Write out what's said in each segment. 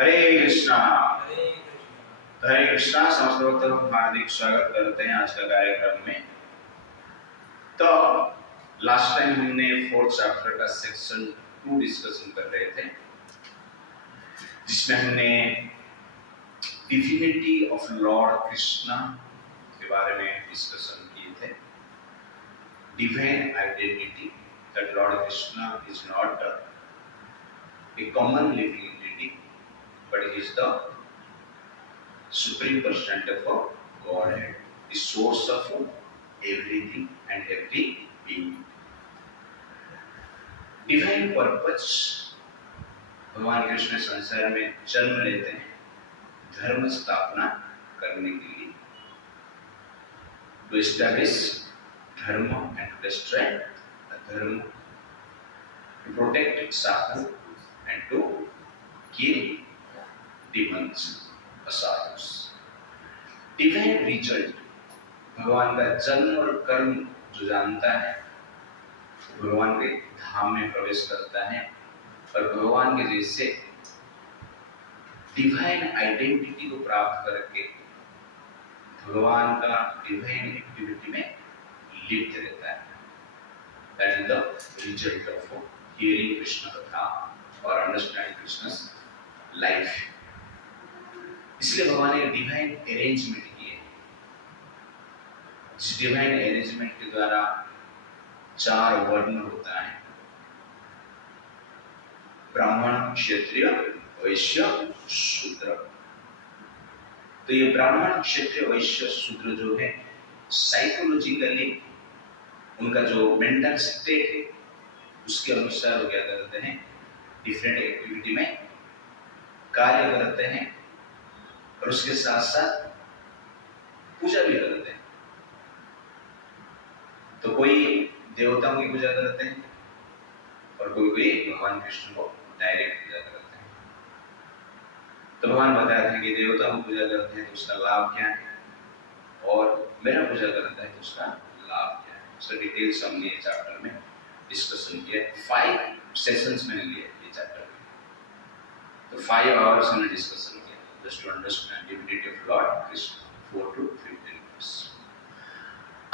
कृष्णा। हरे कृष्णा। समस्त भक्तों को हार्दिक स्वागत करते हैं आज का कार्यक्रम में। तो लास्ट टाइम हमने 4th चैप्टर का सेक्शन 2 डिस्कशन कर रहे थे, जिसमें हमने डिविनिटी ऑफ लॉर्ड कृष्णा के बारे में डिस्कशन किए थे। Divine identity, that Lord Krishna is not a common living entity, but he is the supreme personality of Godhead, the source of everything and every being. Divine purpose, भगवान कृष्ण संसार में जन्म लेते हैं धर्म स्थापना करने के लिए, to establish धर्म and to destroy अधर्म, to protect sadhu and to kill demons, assassins. Divine result, भगवान का जन्म और कर्म जो जानता है भगवान के धाम में प्रवेश करता है और भगवान के जैसे डिवाइन आइडेंटिटी को प्राप्त करके भगवान का डिवाइन एक्टिविटी में लिप्त रहता है। That is the result of hearing Krishna कथा और अंडरस्टैंड कृष्णस लाइफ। इसलिए भगवान ने डिवाइन अरेंजमेंट किए। इस डिवाइन अरेंजमेंट के द्वारा 4 वर्ण होता है, ब्राह्मण, क्षत्रिय, वैश्य, शूद्र। तो ये ब्राह्मण, क्षत्रिय, वैश्य, शूद्र जो है साइकोलॉजिकली उनका जो मेंटल स्टेट है उसके अनुसार वो क्या करते हैं, डिफरेंट एक्टिविटी में कार्य करते हैं और उसके साथ साथ पूजा भी करते हैं। तो कोई देवताओं की पूजा करते हैं और कोई भगवान कृष्ण को डायरेक्ट पूजा करते हैं। तो भगवान बताते हैं कि देवताओं की पूजा करते हैं तो उसका लाभ क्या है और मेरा पूजा करता है तो उसका लाभ क्या है। उसका डिटेल्स हमने ये चैप्टर में डिस्कशन किया। 5 सेशंस मैंने लिए ये चैप्टर में, तो 5 आवर्स हमने डिस्कशन किया just to understand divinity of lord Krishna 4 to 15 minutes.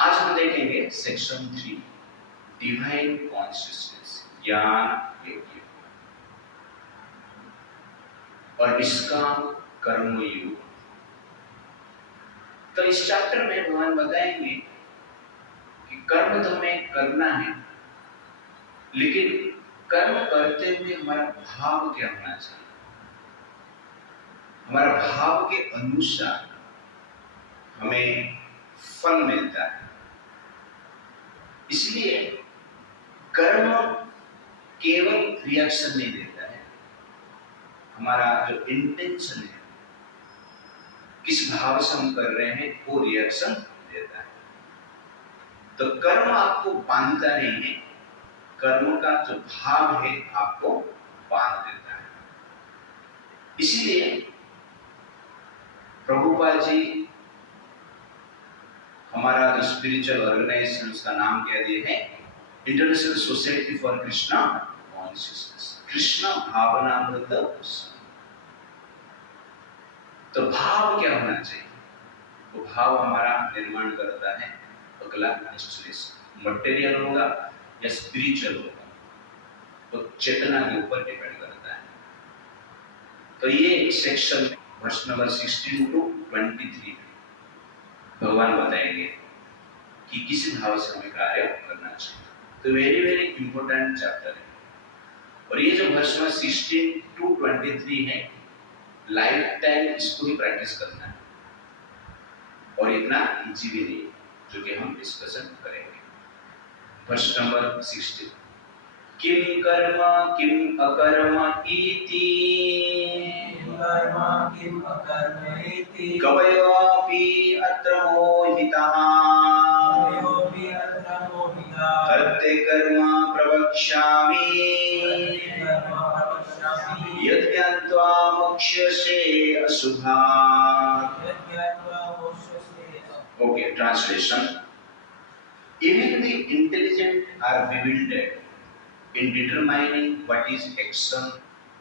आज हम देखेंगे सेक्शन 3 डिवाइन कॉन्शियसनेस, ज्ञान यज्ञ और इसका कर्म योग। तो इस चैप्टर में भगवान बताएंगे कि कर्म तो हमें करना है, लेकिन कर्म करते हुए हमारा भाव क्या होना चाहिए। हमारा भाव के अनुसार हमें फल मिलता है। इसलिए कर्म केवल रिएक्शन नहीं देता है, हमारा जो इंटेंशन है, किस भाव से हम कर रहे हैं वो रिएक्शन देता है। तो कर्म आपको बांधता नहीं है, कर्म का जो भाव है आपको बांध देता है। इसलिए प्रभुपाद जी हमारा जो स्पिरिचुअल ऑर्गेनाइजेशन उसका नाम क्या दिए है, International Society for Krishna Consciousness, Krishna भावनामृत। तो भाव क्या होना चाहिए, वो भाव हमारा निर्माण करता है अगला इंस्टॉलेशन। मटेरियल होगा या स्पिरिचुअल होगा, तो चेतना के ऊपर डिपेंड करता है। तो ये सेक्शन वर्ष नंबर 16 to 23 भगवान बताएंगे कि किस भाव से हमें कार्य करना चाहिए। तो वेरी वेरी इंपॉर्टेंट चैप्टर है। और ये जो वर्ष नंबर 16 to 23 है, लाइफ टाइम इसको ही प्रैक्टिस करना है और इतना इजी भी नहीं, जो कि हम डिस्कशन करेंगे। वर्ष नंबर 16, किम कर्म किम अकर्म इति कवयोऽपि अत्र मोहिताः कर्ते कर्म प्रवक्ष्यामि यद् ज्ञात्वा मोक्ष्यसे अशुभात्। Okay, translation. Even the intelligent are bewildered in determining what is action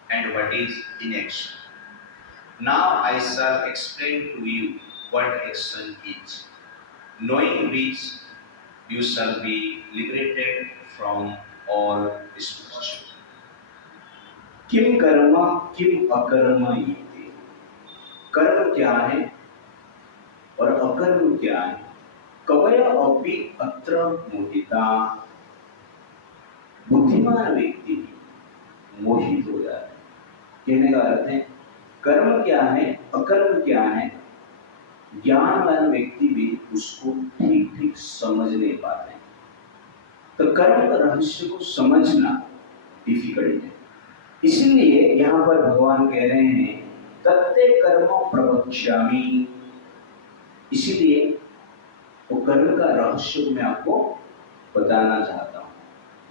and what is inaction. Now I shall explain to you what action is, knowing which you shall be liberated from all misfortune. किम कर्म किम अकर्म इति। कर्म क्या है और अकर्म क्या है? कवय अपि अत्र मोहिता। बुद्धिमान व्यक्ति मोहित हो जाता है। कहने का अर्थ है कर्म क्या है अकर्म क्या है, ज्ञानवान व्यक्ति भी उसको ठीक ठीक समझ नहीं पाते। तो कर्म का रहस्य को समझना डिफिकल्ट है। इसलिए यहाँ पर भगवान कह रहे हैं तत्ते कर्म प्रवक्ष्यामि। इसलिए वो कर्म का रहस्य मैं आपको बताना चाहता हूँ।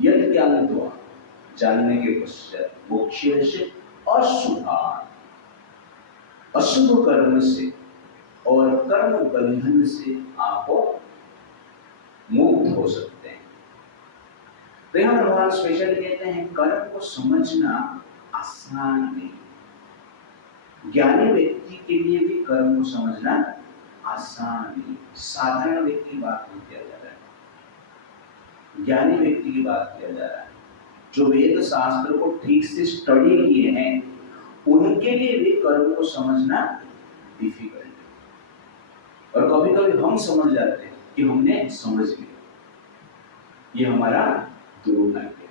यद ज्ञानत्वा, जानने के पश्चात, मोक्ष से अशुभान, अशुभ कर्म से और कर्म बंधन से आप मुक्त हो सकते हैं। तो यहाँ भगवान स्पेशल कहते हैं कर्म को समझना आसान नहीं। ज्ञानी व्यक्ति के लिए भी कर्म को समझना आसान नहीं। साधारण व्यक्ति की बात नहीं किया जा रहा है, ज्ञानी व्यक्ति की बात किया जा रहा है। जो वेद शास्त्र को ठीक से स्टडी किए हैं उनके लिए भी कर्म को समझना डिफिकल्ट है। और कभी कभी हम समझ जाते हैं कि हमने समझ लिया, ये हमारा दुर्भाग्य है।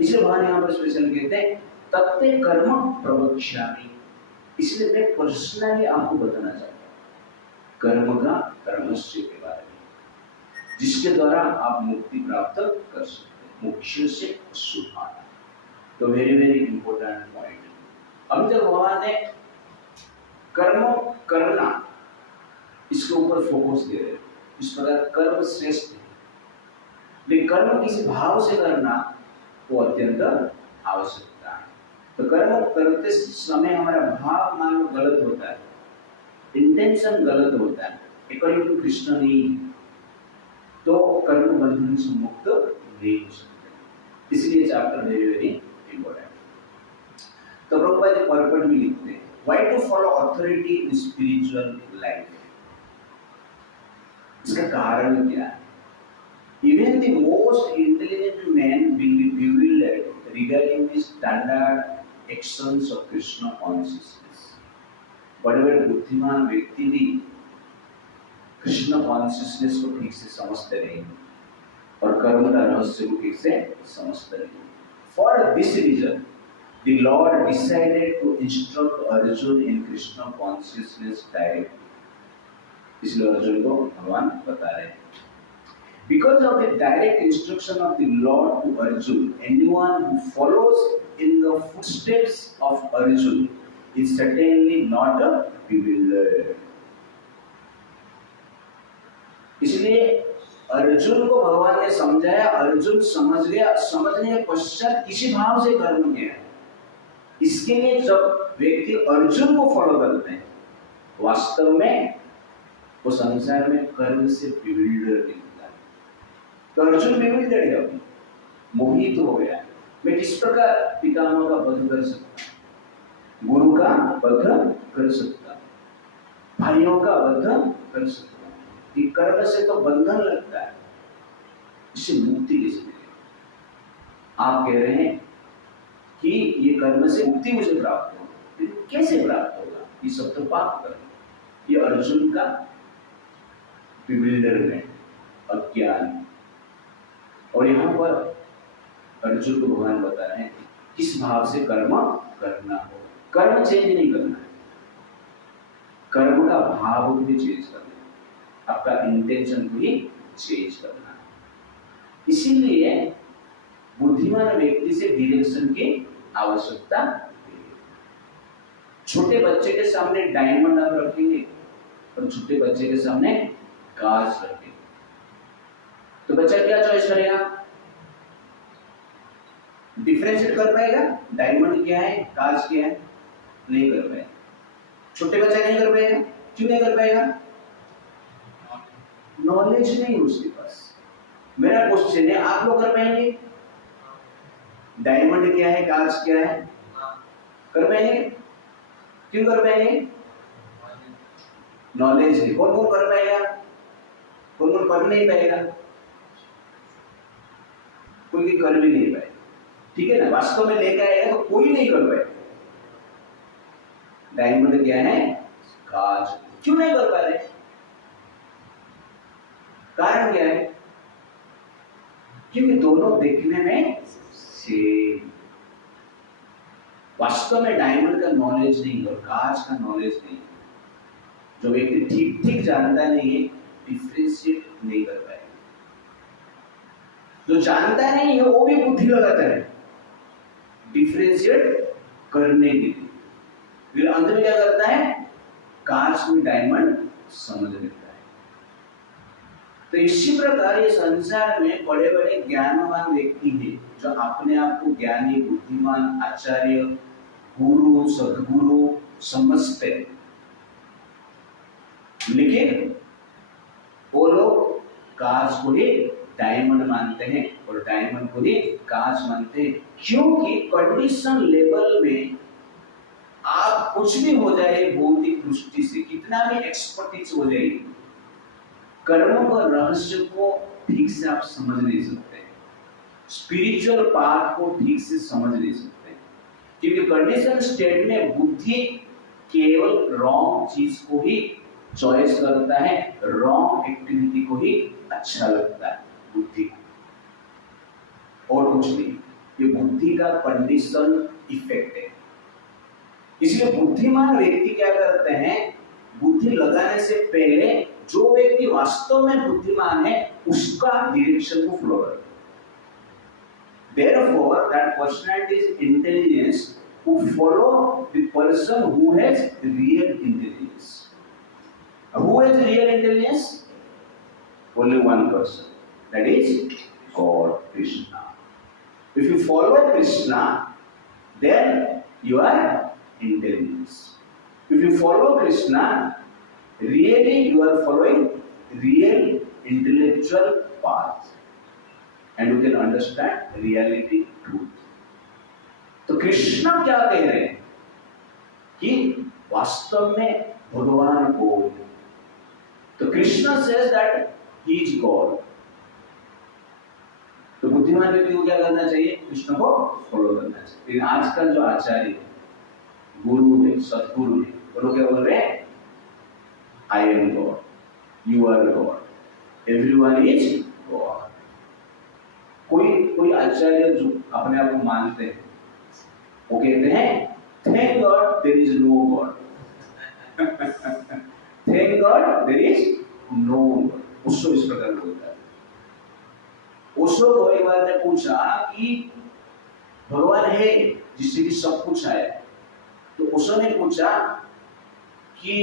इसलिए भगवान यहाँ पर स्पेशल कहते हैं तत्ते कर्म प्रवक्ष्यामि। इसलिए मैं पर्सनली आपको बताना चाहता हूँ कर्म का रहस्य के बारे में, जिसके द्वारा आप मुक्ति प्राप्त कर सकते हैं, मोक्ष से अशुभान। तो वेरी वेरी इंपॉर्टेंट पॉइंट। अभी तक भगवान ने कर्म करना इसके ऊपर फोकस दे रहे हैं, इस प्रकार कर्म श्रेष्ठ है, लेकिन कर्म किसी भाव से करना वो अत्यंत आवश्यकता है। तो कर्म करते समय हमारा भाव मान लो गलत होता है, इंटेंशन गलत होता है, अकॉर्डिंग टू कृष्ण नहीं, तो कर्म बंधन से मुक्त नहीं हो सकते। इसलिए चैप्टर वेरी वेरी इंपॉर्टेंट। तो प्रभुपाद जी पर्पट में लिखते हैं why to follow authority in spiritual life. इसका कारण क्या है? Even the most intelligent man will be bewildered regarding the standard actions of Krishna consciousness. बड़े-बड़े बुद्धिमान व्यक्ति भी कृष्ण कॉन्शियसनेस को ठीक से समझते नहीं और कर्म का रहस्य को ठीक से समझते नहीं। For this reason, the Lord decided to instruct Arjuna in Krishna consciousness directly. इसलिए अर्जुन को भगवान बता रहे हैं because of the direct instruction of the Lord to Arjuna, anyone who follows in the footsteps of Arjuna is certainly not a bewildered. इसलिए अर्जुन को भगवान ने समझाया, अर्जुन समझ गया, समझने के पश्चात किसी भाव से कर्म किया। इसके लिए जब व्यक्ति अर्जुन को फॉलो करते हैं वास्तव में वो संसार में कर्म से bewildered नहीं। तो अर्जुन bewildered है, मोहित हो गया। मैं किस प्रकार पितामह का वध कर सकता, गुरु का वध कर सकता, भाइयों का वध कर सकता। कि कर्म से तो बंधन लगता है, इससे मुक्ति कैसे मिलेगी? आप कह रहे हैं कि ये कर्म से मुक्ति मुझे प्राप्त होगी, कैसे प्राप्त होगा? ये सब तो पाप कर्म। ये अर्जुन का bewilderment, अज्ञान। और यहाँ पर अर्जुन को भगवान बता रहे हैं किस भाव से कर्म करना हो। कर्म चेंज नहीं करना है, कर्म का भाव भी चेंज करना है, आपका इंटेंशन को ही चेंज करना है। इसीलिए बुद्धिमान व्यक्ति से डायरेक्शन की आवश्यकता है। छोटे बच्चे के सामने डायमंड आप रखेंगे और छोटे बच्चे के सामने कांच रखेंगे तो बच्चा क्या चॉइस करेगा? डिफरेंशिएट कर पाएगा डायमंड क्या है कांच क्या है? नहीं कर पाएगा। छोटे बच्चा नहीं कर पाएगा। क्यों नहीं कर पाएगा? नॉलेज नहीं उसके पास। मेरा क्वेश्चन है, आप लोग कर पाएंगे? डायमंड क्या है कांच क्या है? कर पाएंगे? क्यों कर पाएंगे? नॉलेज है। कौन कौन कर पाएगा? कौन कौन कर नहीं पाएगा? कोई भी कर भी नहीं पाएगा, ठीक है ना। वास्तव में लेकर आएगा तो कोई नहीं कर पाएगा। डायमंड क्या है? कांच। क्यों नहीं कर पा रहे? कारण क्या है? क्योंकि दोनों देखने में सेम। वास्तव में डायमंड का नॉलेज नहीं और कांच का नॉलेज नहीं। जो व्यक्ति ठीक ठीक जानता नहीं है, डिफरेंशिएट नहीं कर पाएगा। जो जानता नहीं है वो भी बुद्धि लगाता है डिफरेंशिएट करने के लिए। फिर अंत में क्या करता है? कांच में डायमंड समझ लेता है। तो इसी प्रकार ये संसार में बड़े बड़े ज्ञानवान व्यक्ति हैं जो अपने आप को ज्ञानी, बुद्धिमान, आचार्य, गुरु, सदगुरु समझते हैं, लेकिन वो लोग कांच को ही डायमंड मानते हैं और डायमंड को ही कांच मानते हैं। क्योंकि कंडीशन लेवल में आप कुछ भी हो जाए, भौतिक दृष्टि से कितना भी एक्सपर्टीज हो जाए, कर्मों का रहस्य को ठीक से आप समझ नहीं सकते, स्पिरिचुअल पाथ को ठीक से समझ नहीं सकते, क्योंकि कंडीशन स्टेट में बुद्धि केवल रॉन्ग चीज को ही चॉइस करता है, रॉन्ग एक्टिविटी को ही अच्छा लगता है बुद्धि को, और कुछ नहीं। ये बुद्धि का कंडीशन इफेक्ट है। इसलिए बुद्धिमान व्यक्ति क्या करते हैं? बुद्धि लगाने से पहले जो व्यक्ति वास्तव में बुद्धिमान है उसका डायरेक्शन को फॉलो करते हैं। Therefore, that personality is intelligence who follow the person who has real intelligence. Who has real intelligence? Only one person. That is God, Krishna. If you follow Krishna, then you are intelligence. If you follow Krishna, really you are following real intellectual path, and you can understand reality, truth. तो कृष्णा क्या कह रहे हैं कि वास्तव में भगवान कौन है? तो Krishna says that he is God. तो बुद्धिमान व्यक्ति को क्या करना चाहिए? कृष्ण को फॉलो करना चाहिए। लेकिन आजकल जो आचार्य है, गुरु है, सदगुरु है, वो लोग क्या बोल रहे हैं? I am God, you are God, everyone is God. कोई आचार्य जो अपने आप को मानते हैं वो कहते हैं Thank God there is no God. Thank God there is no God. उसको इस प्रकार बोलता है। उसको को एक बार ने पूछा कि भगवान है जिससे कि सब कुछ आया, तो उसने पूछा कि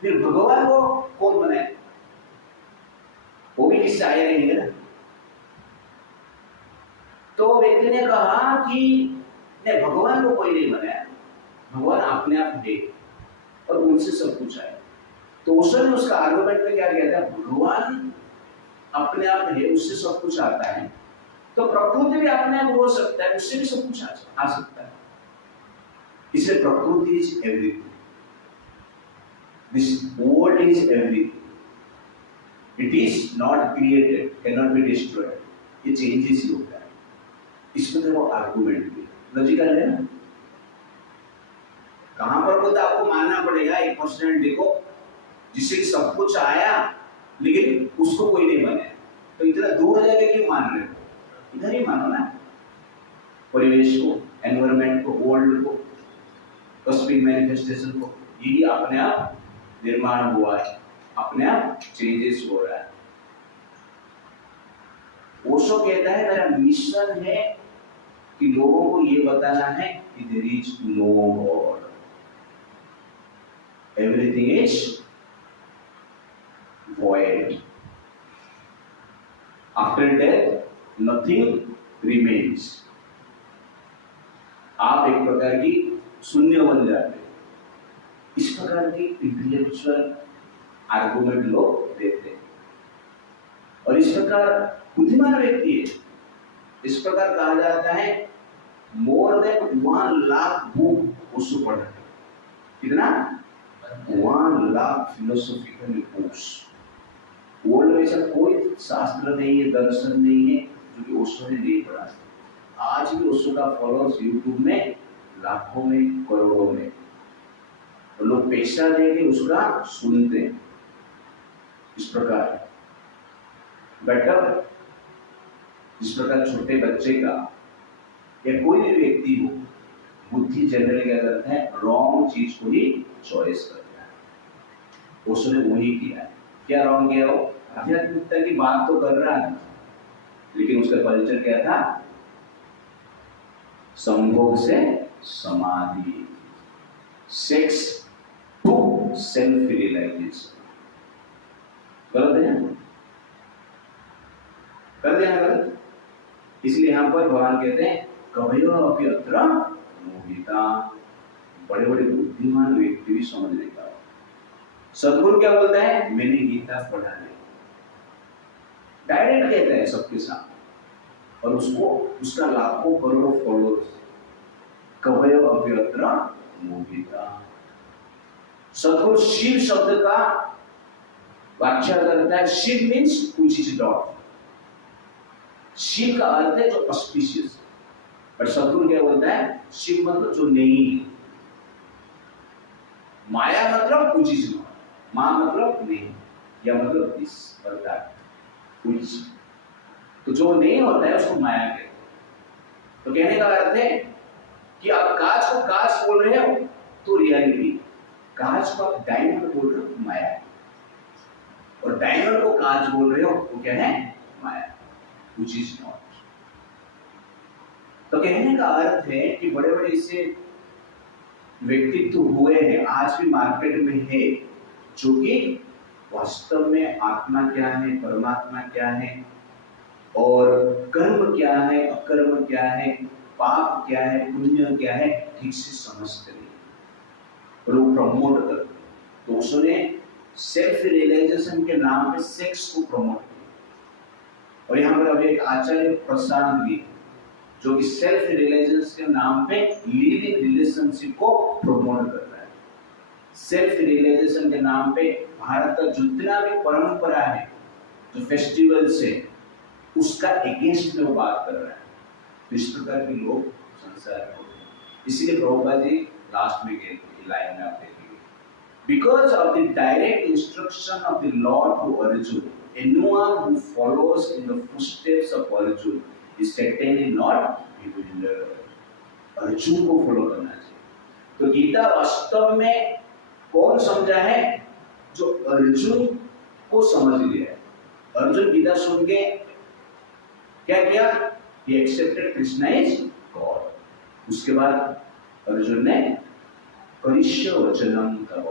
फिर भगवान को कौन बनाया? वो भी किससे आया नहीं है ना। तो व्यक्ति ने कहा कि नहीं, भगवान को कोई नहीं बनाया, भगवान अपने आप है और उनसे सब कुछ आया। तो उसने उसका आर्गुमेंट में क्या किया था? भगवान अपने आप है, उससे सब कुछ आता है, तो प्रकृति भी अपने आप हो सकता है, उससे भी सब कुछ आ सकता है। इसे प्रकृति is everything, this world is everything, it is not created, can not be destroyed, ये चेंजेस ही होता है। इसमें तो वो आर्गुमेंट भी लॉजिकल है ना। कहां पर को तो आपको मानना पड़ेगा एक पर्सनैलिटी को जिससे सब कुछ आया लेकिन उसको कोई नहीं बनाया, तो इतना दूर जाके क्यों मान रहे हो? इधर ही मानो ना, परिवेश को, एनवायरनमेंट को, वर्ल्ड को, कॉस्मिक मैनिफेस्टेशन को। यही अपने आप निर्माण हुआ है, अपने आप चेंजेस हो रहा है। ओशो कहता है मेरा मिशन है कि लोगों को ये बताना है कि there is no God, everything is void. After death, nothing remains. आप एक प्रकार की शून्य बन जाते हैं। इस प्रकार की इंटेलेक्चुअल आर्गुमेंट लोग देते हैं और इस प्रकार बुद्धिमान व्यक्ति है, इस प्रकार कहा जाता है मोर देन 1 लाख बुक उसको पढ़ा है। कितना 1,00,000 फिलोसॉफिकल बुक्स। वर्ल्ड में ऐसा कोई शास्त्र नहीं है, दर्शन नहीं है जो कि ओशो ने नहीं पढ़ा। आज भी ओशो का फॉलोअर्स यूट्यूब में लाखों में, करोड़ों में, और लोग पैसा देके उसका सुनते हैं। इस प्रकार बेटर, जिस प्रकार छोटे बच्चे का या कोई भी व्यक्ति हो, बुद्धि जनरली क्या करता है, रॉन्ग चीज को ही चॉइस करता है। उसने वही किया है। क्या रॉन्ग किया? वो आध्यात्मिकता की बात तो कर रहा है, लेकिन उसका कल्चर क्या था? संभोग से समाधि, सेक्स टू सेल्फ रियलाइजेशन। गलत है, कर देना गलत। इसलिए यहां पर भगवान कहते हैं कवयो अपि अत्र मोहिता, बड़े बड़े बुद्धिमान व्यक्ति भी समझ नहीं पा। सदगुरु क्या बोलता है? मैंने गीता पढ़ा है, डायरेक्ट कहता है सबके सामने, और उसको उसका लाखों करोड़ों फॉलोअर्स। कवयो अपि अत्र मोहिता। सदगुरु शिव शब्द का व्याख्या करता है। Shiva means which is God. Shiva का अर्थ है जो ऑस्पिशियस, और सदगुरु क्या बोलता है? शिव मतलब जो नहीं है। माया मतलब कुछ चीज नहीं, मां मतलब नहीं, या मतलब इस अर्थात कुछ, तो जो नहीं होता है उसको माया कहते हैं। तो कहने का अर्थ है कि आप कांच को कांच बोल रहे हो तो रियलिटी, कांच को आप डायमंड बोल रहे हो माया, और डायमंड को कांच बोल रहे हो तो क्या है? माया, which is not। तो कहने का अर्थ है कि बड़े बड़े इससे व्यक्तित्व हुए हैं, आज भी मार्केट में है, जो कि वास्तव में आत्मा क्या है, परमात्मा क्या है, और कर्म क्या है, अकर्म क्या है, पाप क्या है, पुण्य क्या है, ठीक से समझते नहीं, और वो प्रमोट करते। तो उसने सेल्फ रियलाइजेशन के नाम पे सेक्स को प्रमोट किया। और यहाँ पर अभी एक आचार्य प्रशांत भी, जो कि सेल्फ रियलाइजेशन के नाम पे लिविंग रिलेशनशिप को प्रमोट कर रहा है। सेल्फ रियलाइजेशन के नाम पे भारत का जितना भी परंपरा है, जो फेस्टिवल्स है, उसका अगेंस्ट में वो बात कर रहा है। तो इस प्रकार के लोग संसार में होते हैं। इसीलिए प्रभुपाद जी लास्ट में कहते हैं, लाइन में आप देखेंगे, because of the direct instruction of the lord to Arjuna, anyone who follows in the footsteps of Arjun is certainly not bewilder। Arjun को फॉलो करना चाहिए। तो गीता वास्तव में कौन समझा है? जो अर्जुन को समझ लिया है। अर्जुन गीता सुन के क्या किया? He accepted Krishna is God। उसके बाद अर्जुन ने करिष्य वचनम तव,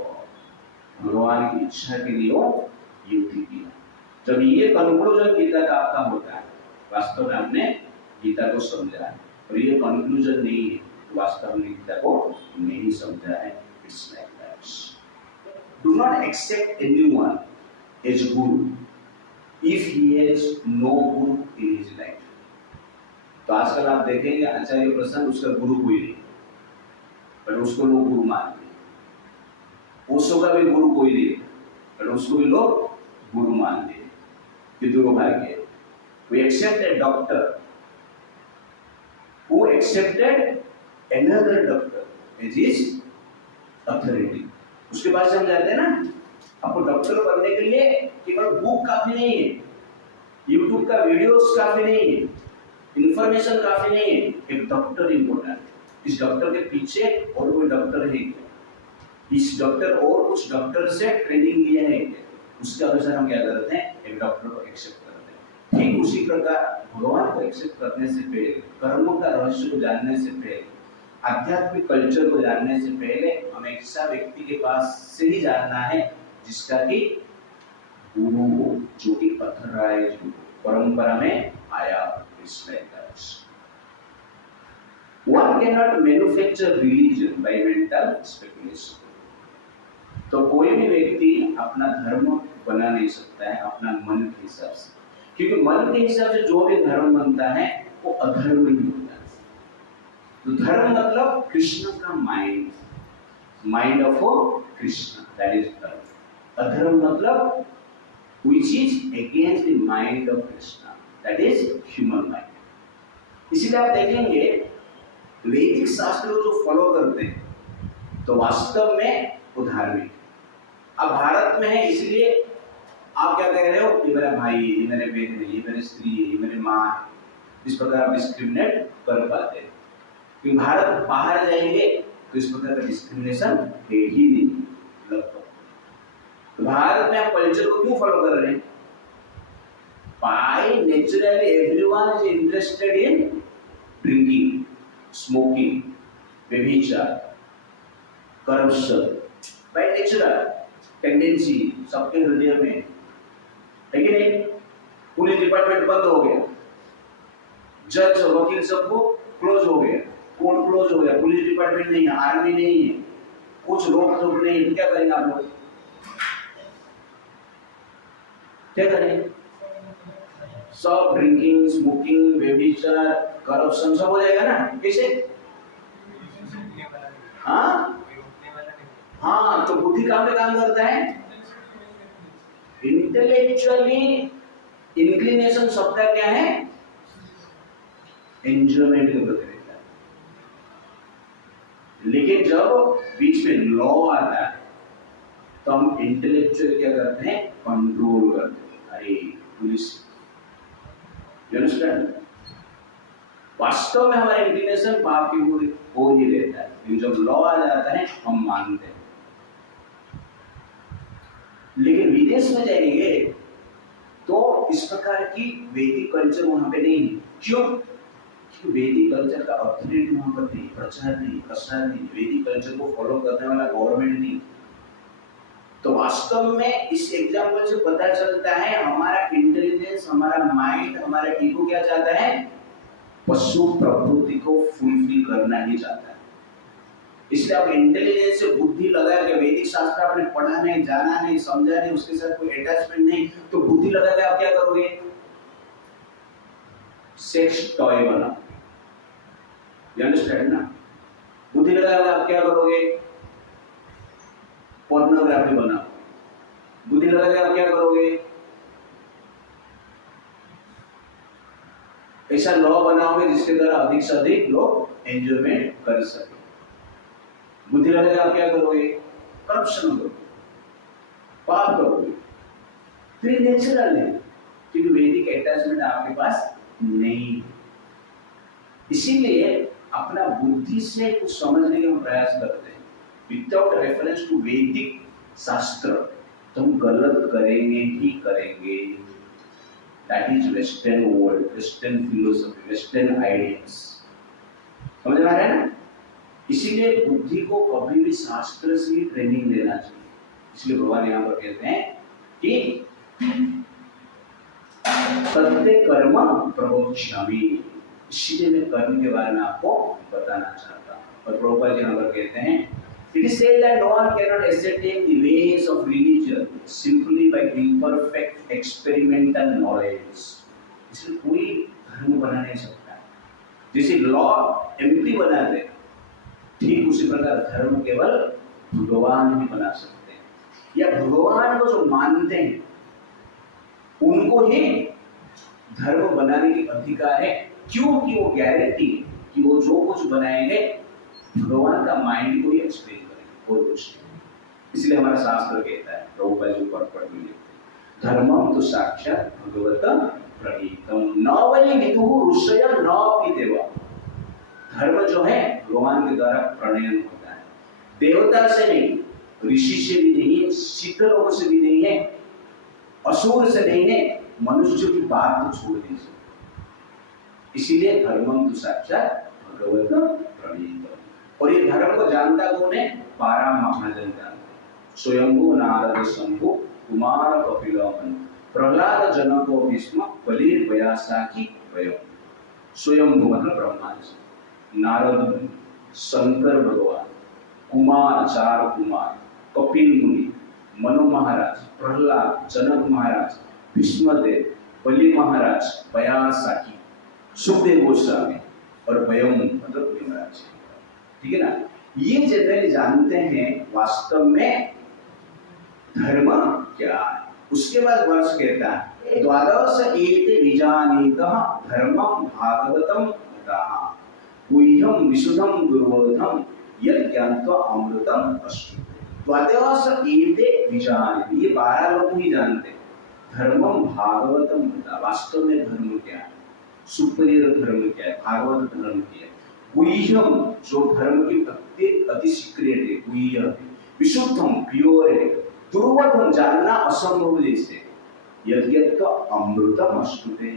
भगवान की इच्छा के लिए वो युद्ध किया। जब ये कंक्लूजन गीता का आपका होता है, वास्तव में हमने गीता को समझा है, और ये कंक्लूजन नहीं है तो वास्तव में गीता को नहीं समझा है। It's like that. Do not accept anyone as guru if he has no guru in his life. तो आजकल आप देखेंगे आचार्य प्रसन्न, उसका गुरु कोई नहीं, पर उसको लोग गुरु मानते हैं। ओशो का भी गुरु कोई नहीं, पर उसको भी लोग गुरु मानते हैं। विदुर भाग्य, we accept a doctor who accepted another doctor as his authority। उसके बाद हम जाते हैं ना, आपको डॉक्टर बनने के लिए केवल बुक काफी नहीं है, यूट्यूब का वीडियोस काफी नहीं है, इंफॉर्मेशन काफी नहीं है, एक डॉक्टर इम्पोर्टेंट। इस डॉक्टर के पीछे और कोई डॉक्टर है, इस डॉक्टर और कुछ डॉक्टर से ट्रेनिंग लिया है, उसके अनुसार हम क्या करते हैं? एक डॉक्टर को एक्सेप्ट करते हैं। ठीक उसी प्रकार भगवान को एक्सेप्ट करने से पहले, कर्मों का रहस्य को जानने से पहले, आध्यात्मिक कल्चर को जानने से पहले हमें ऐसा व्यक्ति के पास से ही जानना है जिसका कि गुरु हो, जो कि अथराइज हो, परंपरा में आया। One cannot manufacture religion by mental speculation। तो कोई भी व्यक्ति अपना धर्म बना नहीं सकता है अपना मन के हिसाब से, क्योंकि मन के हिसाब से जो भी धर्म बनता है वो अधर्म ही होता है। तो धर्म मतलब कृष्ण का mind, mind of Krishna, that is धर्म। अधर्म मतलब which is against the mind of Krishna, that is human mind। इसीलिए आप देखेंगे वैदिक शास्त्र को जो फॉलो करते हैं तो वास्तव में वो धार्मिक। अब भारत में है इसलिए आप क्या कह रहे हो कि मेरा भाई, ये मेरे बहन, ये मेरी स्त्री, ये मेरी माँ, इस प्रकार डिस्क्रिमिनेट कर पाते हैं। क्योंकि भारत बाहर जाएंगे तो इस प्रकार का डिस्क्रिमिनेशन है ही नहीं लगभग। तो भारत में आप कल्चर को क्यों फॉलो कर रहे हैं? By naturally everyone is interested in drinking, smoking, व्यभिचार, करप्शन, बाय नेचुरल टेंडेंसी सबके हृदय में है कि नहीं? पुलिस डिपार्टमेंट बंद हो गया, जज और वकील सबको क्लोज हो गया, कोर्ट क्लोज हो गया, पुलिस डिपार्टमेंट नहीं है, आर्मी नहीं है, कुछ रोक टोक नहीं है, तो क्या करेंगे आप लोग? क्या करें? सब ड्रिंकिंग, स्मोकिंग, व्यभिचार, करप्शन सब हो जाएगा ना। कैसे? हाँ हाँ, तो बुद्धि काम पे काम करता है। इंटेलेक्चुअली इंक्लिनेशन सबका क्या है? एंजॉयमेंट के प्रति रहता है। लेकिन जब बीच में लॉ आता है तो हम इंटेलेक्चुअल क्या करते हैं? कंट्रोल करते हैं। अरे पुलिस, यू अंडरस्टैंड? वास्तव में हमारा इंक्लिनेशन पाप की ओर ही रहता है, लेकिन जब लॉ आ जाता है हम मानते हैं। लेकिन विदेश में जाएंगे तो इस प्रकार की वैदिक कल्चर वहां पे नहीं है। क्यों? क्योंकि वैदिक कल्चर का ऑथोरिटी वहां पर नहीं, प्रचार नहीं, प्रसार नहीं, वैदिक कल्चर को फॉलो करने वाला गवर्नमेंट नहीं। तो वास्तव में इस एग्जाम्पल से पता चलता है हमारा इंटेलिजेंस, हमारा माइंड, हमारा ईगो क्या चाहता है? पशु प्रवृत्ति को फुलफिल करना ही चाहता है। इसलिए आप इंटेलिजेंस से बुद्धि लगा के, वैदिक शास्त्र आपने पढ़ा नहीं, जाना नहीं, समझा नहीं, उसके साथ कोई अटैचमेंट नहीं, तो बुद्धि लगा के आप क्या करोगे? सेक्स टॉय बना, यू अंडरस्टैंड ना? बुद्धि लगा के आप क्या करोगे? पोर्नोग्राफी बना। बुद्धि लगा के आप क्या करोगे? ऐसा लॉ बनाओगे जिसके द्वारा अधिक से अधिक लोग एंजॉयमेंट कर सके। बुद्धि लगा के आप क्या करोगे? करप्शन करोगे, पाप करोगे। फिर नेचुरल है, क्योंकि वैदिक अटैचमेंट आपके पास नहीं है। इसीलिए अपना बुद्धि से कुछ समझने का प्रयास करते हैं विदाउट रेफरेंस टू वैदिक शास्त्र, तो हम गलत करेंगे ही करेंगे। That is western world, western philosophy, western ideas. समझ में आ रहा है ना? इसीलिए बुद्धि को कभी भी शास्त्र से ही ट्रेनिंग लेना चाहिए। इसलिए भगवान यहाँ पर कहते हैं कि सत्य कर्म प्रवक्ष्यामि। इसीलिए मैं कर्म के बारे में आपको बताना चाहता हूँ। और प्रभुपाद जी यहाँ पर कहते हैं, it is said that no one cannot ascertain the ways of religion simply by imperfect experimental knowledge। इसलिए कोई धर्म बना नहीं सकता। जैसे लॉ एमपी बनाते, ठीक उसी प्रकार धर्म केवल भगवान ही बना सकते हैं, या भगवान को जो मानते हैं उनको ही धर्म बनाने की अधिकार है। क्योंकि वो गारंटी कि वो जो कुछ बनाएंगे भगवान का माइंड को ही एक्सप्लेन करेंगे और कुछ नहीं। इसलिए हमारा शास्त्र कहता है, प्रभुपाद जी पढ़ मिले, धर्मम तो साक्षात भगवत प्रणीतम न वै विदुः ऋषय न अपि देवा। धर्म जो है भगवान के द्वारा प्रणयन होता है, देवता से नहीं, ऋषि से भी नहीं, सिद्ध लोगों से भी नहीं है, असुर से नहीं है, मनुष्य की बात तो छोड़ दीजिए। इसीलिए धर्मम तो साक्षात भगवत प्रणीतम। और ये धर्म को जानता कौन है? 12 महाजन जानते, स्वयंभू, नारद, शंभु, कुमार, कपिल, प्रहलाद, जनको, भीष्म, बलि, व्यासाखी, वयम। स्वयंभू मतलब ब्रह्मा जी, नारद, शंकर भगवान, कुमार, 4 कुमार, कपिल मुनि, मनु महाराज, प्रहलाद, जनक महाराज, भीष्मदेव, बलि महाराज, व्यासाखी, सुखदेव गोस्वामी और वयम मतलब महाराज। ठीक है ना? ये जनरली जानते हैं वास्तव में धर्म क्या है। उसके बाद वर्ष कहता है द्वादश एते विजानीतः धर्मं भागवतम तथा गुह्यम विशुद्धम दुर्बोधम यत् ज्ञात्वा अमृतम अश्नुते। द्वादश एते विजानीते, ये 12 लोग ही जानते हैं धर्मम भागवतम तथा, वास्तव में धर्म क्या है, सुपीरियर धर्म क्या है, भागवत धर्म क्या है। गुह्यम, जो धर्म की अति सीक्रेट है, गुह्य विशुद्धम, प्योर है, दुर्वधम, जानना असंभव जैसे, यद्यत अमृतम अश्नुते,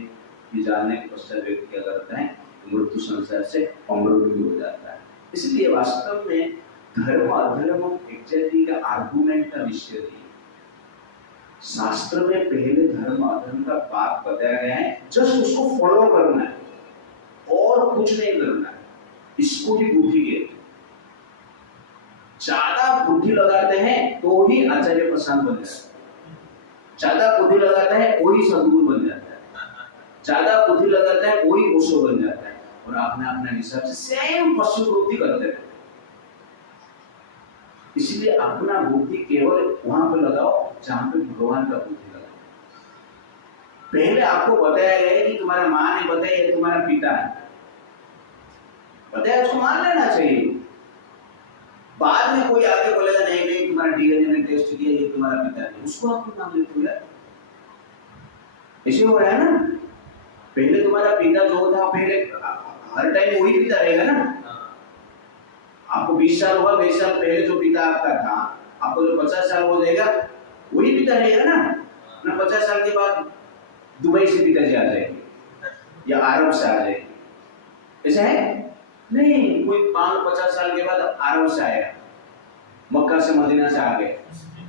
ये जानने के पश्चात व्यक्ति क्या करता है, मृत्यु संसार से अमृत भी हो जाता है। इसलिए वास्तव में धर्म अधर्म एक्चुअली का आर्गुमेंट का विषय नहीं। शास्त्र में पहले धर्म अधर्म का बात बताया गया है, जस्ट उसको फॉलो करना है और कुछ नहीं करना है। इसको ही बुद्धि कहते हैं। ज्यादा बुद्धि लगाते हैं तो ही आचार्य प्रशांत बन जाता है, ज्यादा बुद्धि लगाता है वही सद्गुरु बन जाता है, ज्यादा बुद्धि लगाता है वही ओशो बन जाता है, और अपना अपना हिसाब से सेम पशु वृत्ति करते हैं। इसलिए अपना बुद्धि केवल वहां पर लगाओ जहां पे भगवान का बुद्धि लगाओ। पहले आपको बताया गया है कि तुम्हारा माँ ने बताया तुम्हारा पिता है, बताया, उसको मान लेना चाहिए। बाद में कोई आके बोलेगा नहीं नहीं तुम्हारा डीएनए में टेस्ट किया ये तुम्हारा पिता है, उसको आप क्यों मान लेते हो यार? ऐसे हो रहा है ना। पहले तुम्हारा पिता जो था, पहले हर टाइम वही पिता रहेगा ना। आपको 20 साल हुआ, 20 साल पहले जो पिता आपका था, आपको जो 50 साल हो जाएगा वही पिता रहेगा ना। 50 साल के बाद दुबई से पिताजी आ जाएंगे या अरब से आ जाएंगे, ऐसा है नहीं। कोई 50 साल के बाद अरब से आया, मक्का से मदीना से आ गए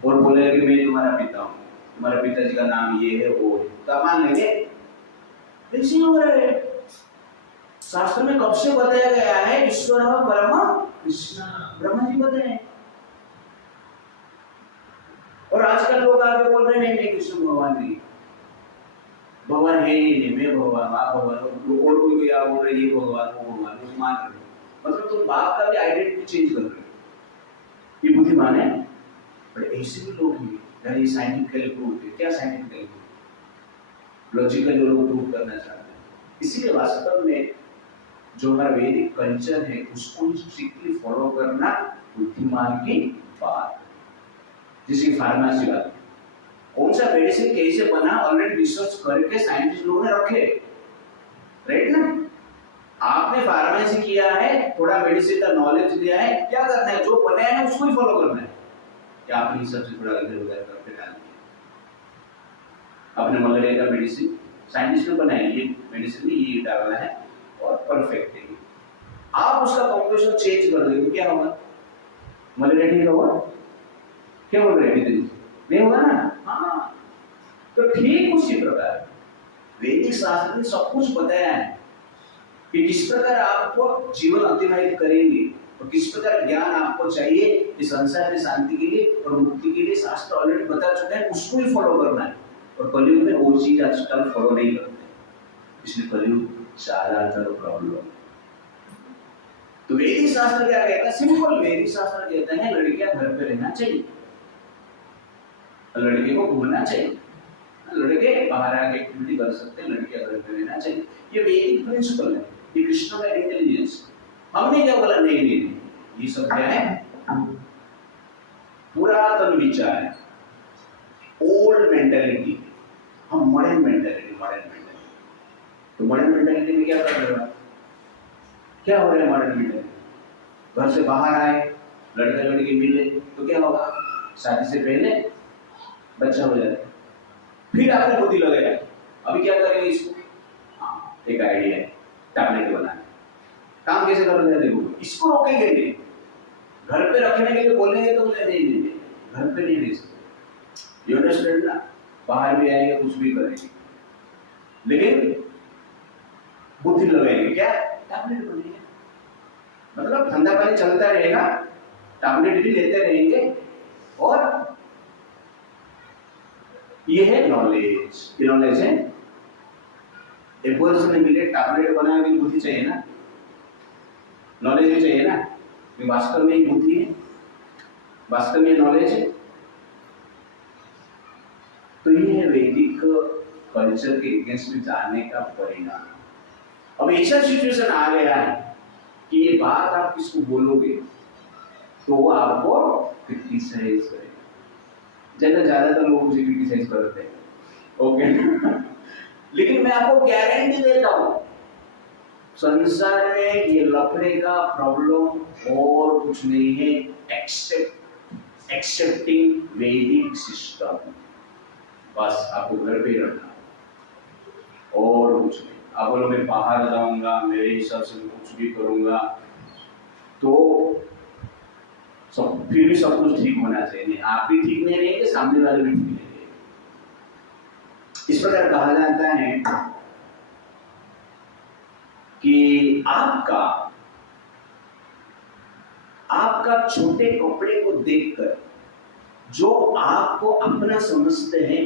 और बोले कि मैं तुम्हारा पिता हूँ, तुम्हारे पिताजी का नाम ये है वो है, तो मान लेंगे? ऐसे हो रहा है। शास्त्र में कब से बताया गया है ईश्वर परम कृष्ण, ब्रह्मा जी बताए। और आजकल लोग आगे बोल रहे हैं नहीं कृष्ण भगवान नहीं, भगवान है ही नहीं, मैं भगवान आप भगवान, और कोई क्या बोल रहे ये भगवान वो भगवान, वो मान रहे हो। मतलब तुम बाप का भी आइडेंटिटी चेंज कर रहे हो। ये बुद्धिमान है। पर ऐसे भी लोग हैं यार, ये साइंटिफिकली प्रूव है। क्या साइंटिफिकली प्रूव? लॉजिकली लोग प्रूव करना चाहते हैं। इसीलिए वास्तव में जो हमारा वैदिक कल्चर है उसको स्ट्रिक्टली फॉलो करना बुद्धिमान की बात है। जिसकी फार्मेसी बात, कौन सा मेडिसिन कैसे बना ऑलरेडी रिसर्च करके साइंटिस्ट लोगों ने रखे, राइट ना। आपने फार्मेसी किया है, थोड़ा मेडिसिन का नॉलेज लिया है, क्या करना है जो बनाया है उसको ही फॉलो करना है। क्या आपने रिसर्च से थोड़ा इधर उधर करके डाल दिया? आपने मलेरिया का मेडिसिन साइंटिस्ट ने बनाया, ये मेडिसिन में ये डालना है और परफेक्ट है। आप उसका कॉम्पोजिशन चेंज कर देंगे, क्या होगा? मलेरिया ठीक होगा? क्या बोल रहे हैं? नहीं होगा ना। हाँ, तो ठीक उसी प्रकार वैदिक शास्त्र ने सब कुछ बताया है कि किस प्रकार आपको जीवन अतिबाहित करेंगे और किस प्रकार ज्ञान आपको चाहिए इस संसार में शांति के लिए और मुक्ति के लिए। शास्त्र ऑलरेडी बता चुका है, उसको ही फॉलो करना है। और कलयुग में वो चीज आजकल फॉलो नहीं करते, इसलिए कलयुग ज्यादातर प्रॉब्लम। तो वैदिक शास्त्र क्या कहता है? सिंपल वैदिक शास्त्र कहता है लड़कियां घर पे रहना चाहिए, लड़के को घूमना चाहिए, लड़के बाहर आके एक्टिविटी कर सकते हैं, लड़कियां घर पे रहना चाहिए। ये वैदिक प्रिंसिपल है, ये कृष्ण का इंटेलिजेंस। हमने क्या बोला? नहीं नहीं नहीं, ये सब क्या है? पुरातन विचार है, ओल्ड मेंटालिटी। हम मॉडर्न मेंटालिटी, तो मॉडर्न मेंटालिटी में क्या कर रहे हो? क्या हो रहा है मॉडर्न मेंटालिटी? घर से बाहर आए, लड़का लड़की मिले तो क्या होगा? शादी से पहले बच्चा हो जाता है। फिर आपने बुद्धि लगाया, अभी क्या करेंगे इसको? हाँ, एक आइडिया है, टैबलेट बनाना। काम कैसे कर रहे हैं देखो, इसको रोकेंगे नहीं, घर पे रखने के लिए बोलेंगे तो मुझे नहीं, घर पे नहीं दे सकते। यू अंडरस्टैंड ना? बाहर भी आएंगे, कुछ भी करेंगे, लेकिन बुद्धि लगाएंगे, क्या? टैबलेट बनेंगे। मतलब धंधा पानी चलता रहेगा, टैबलेट भी लेते रहेंगे, और ये है नॉलेज। ये नॉलेज है। एक पर्सन ने मिले टैबलेट बनाने की बुद्धि चाहिए ना, नॉलेज भी चाहिए ना। कि वास्तव में ये बुद्धि है, वास्तव में नॉलेज है। तो ये है वैदिक कल्चर के अगेंस्ट में जाने का परिणाम। अब ऐसा सिचुएशन आ गया है कि ये बात आप किसको बोलोगे तो वो आपको क्रिटिसाइज करेगा। ज्यादातर लोग मुझे क्रिटिसाइज करते हैं, ओके। लेकिन मैं आपको गारंटी देता हूं, संसार में ये लफड़े का प्रॉब्लम और कुछ नहीं है एक्सेप्टिंग वैदिक सिस्टम। बस आपको घर पे रखना और कुछ नहीं। आप बोलो मैं बाहर जाऊंगा, मेरे हिसाब से कुछ भी करूंगा, तो सब फिर भी सब कुछ ठीक होना चाहिए। नहीं, आप भी ठीक नहीं रहेंगे, सामने वाले भी ठीक नहीं रहेंगे। इस प्रकार कहा जाता है कि आपका छोटे कपड़े को देखकर जो आपको अपना समझते हैं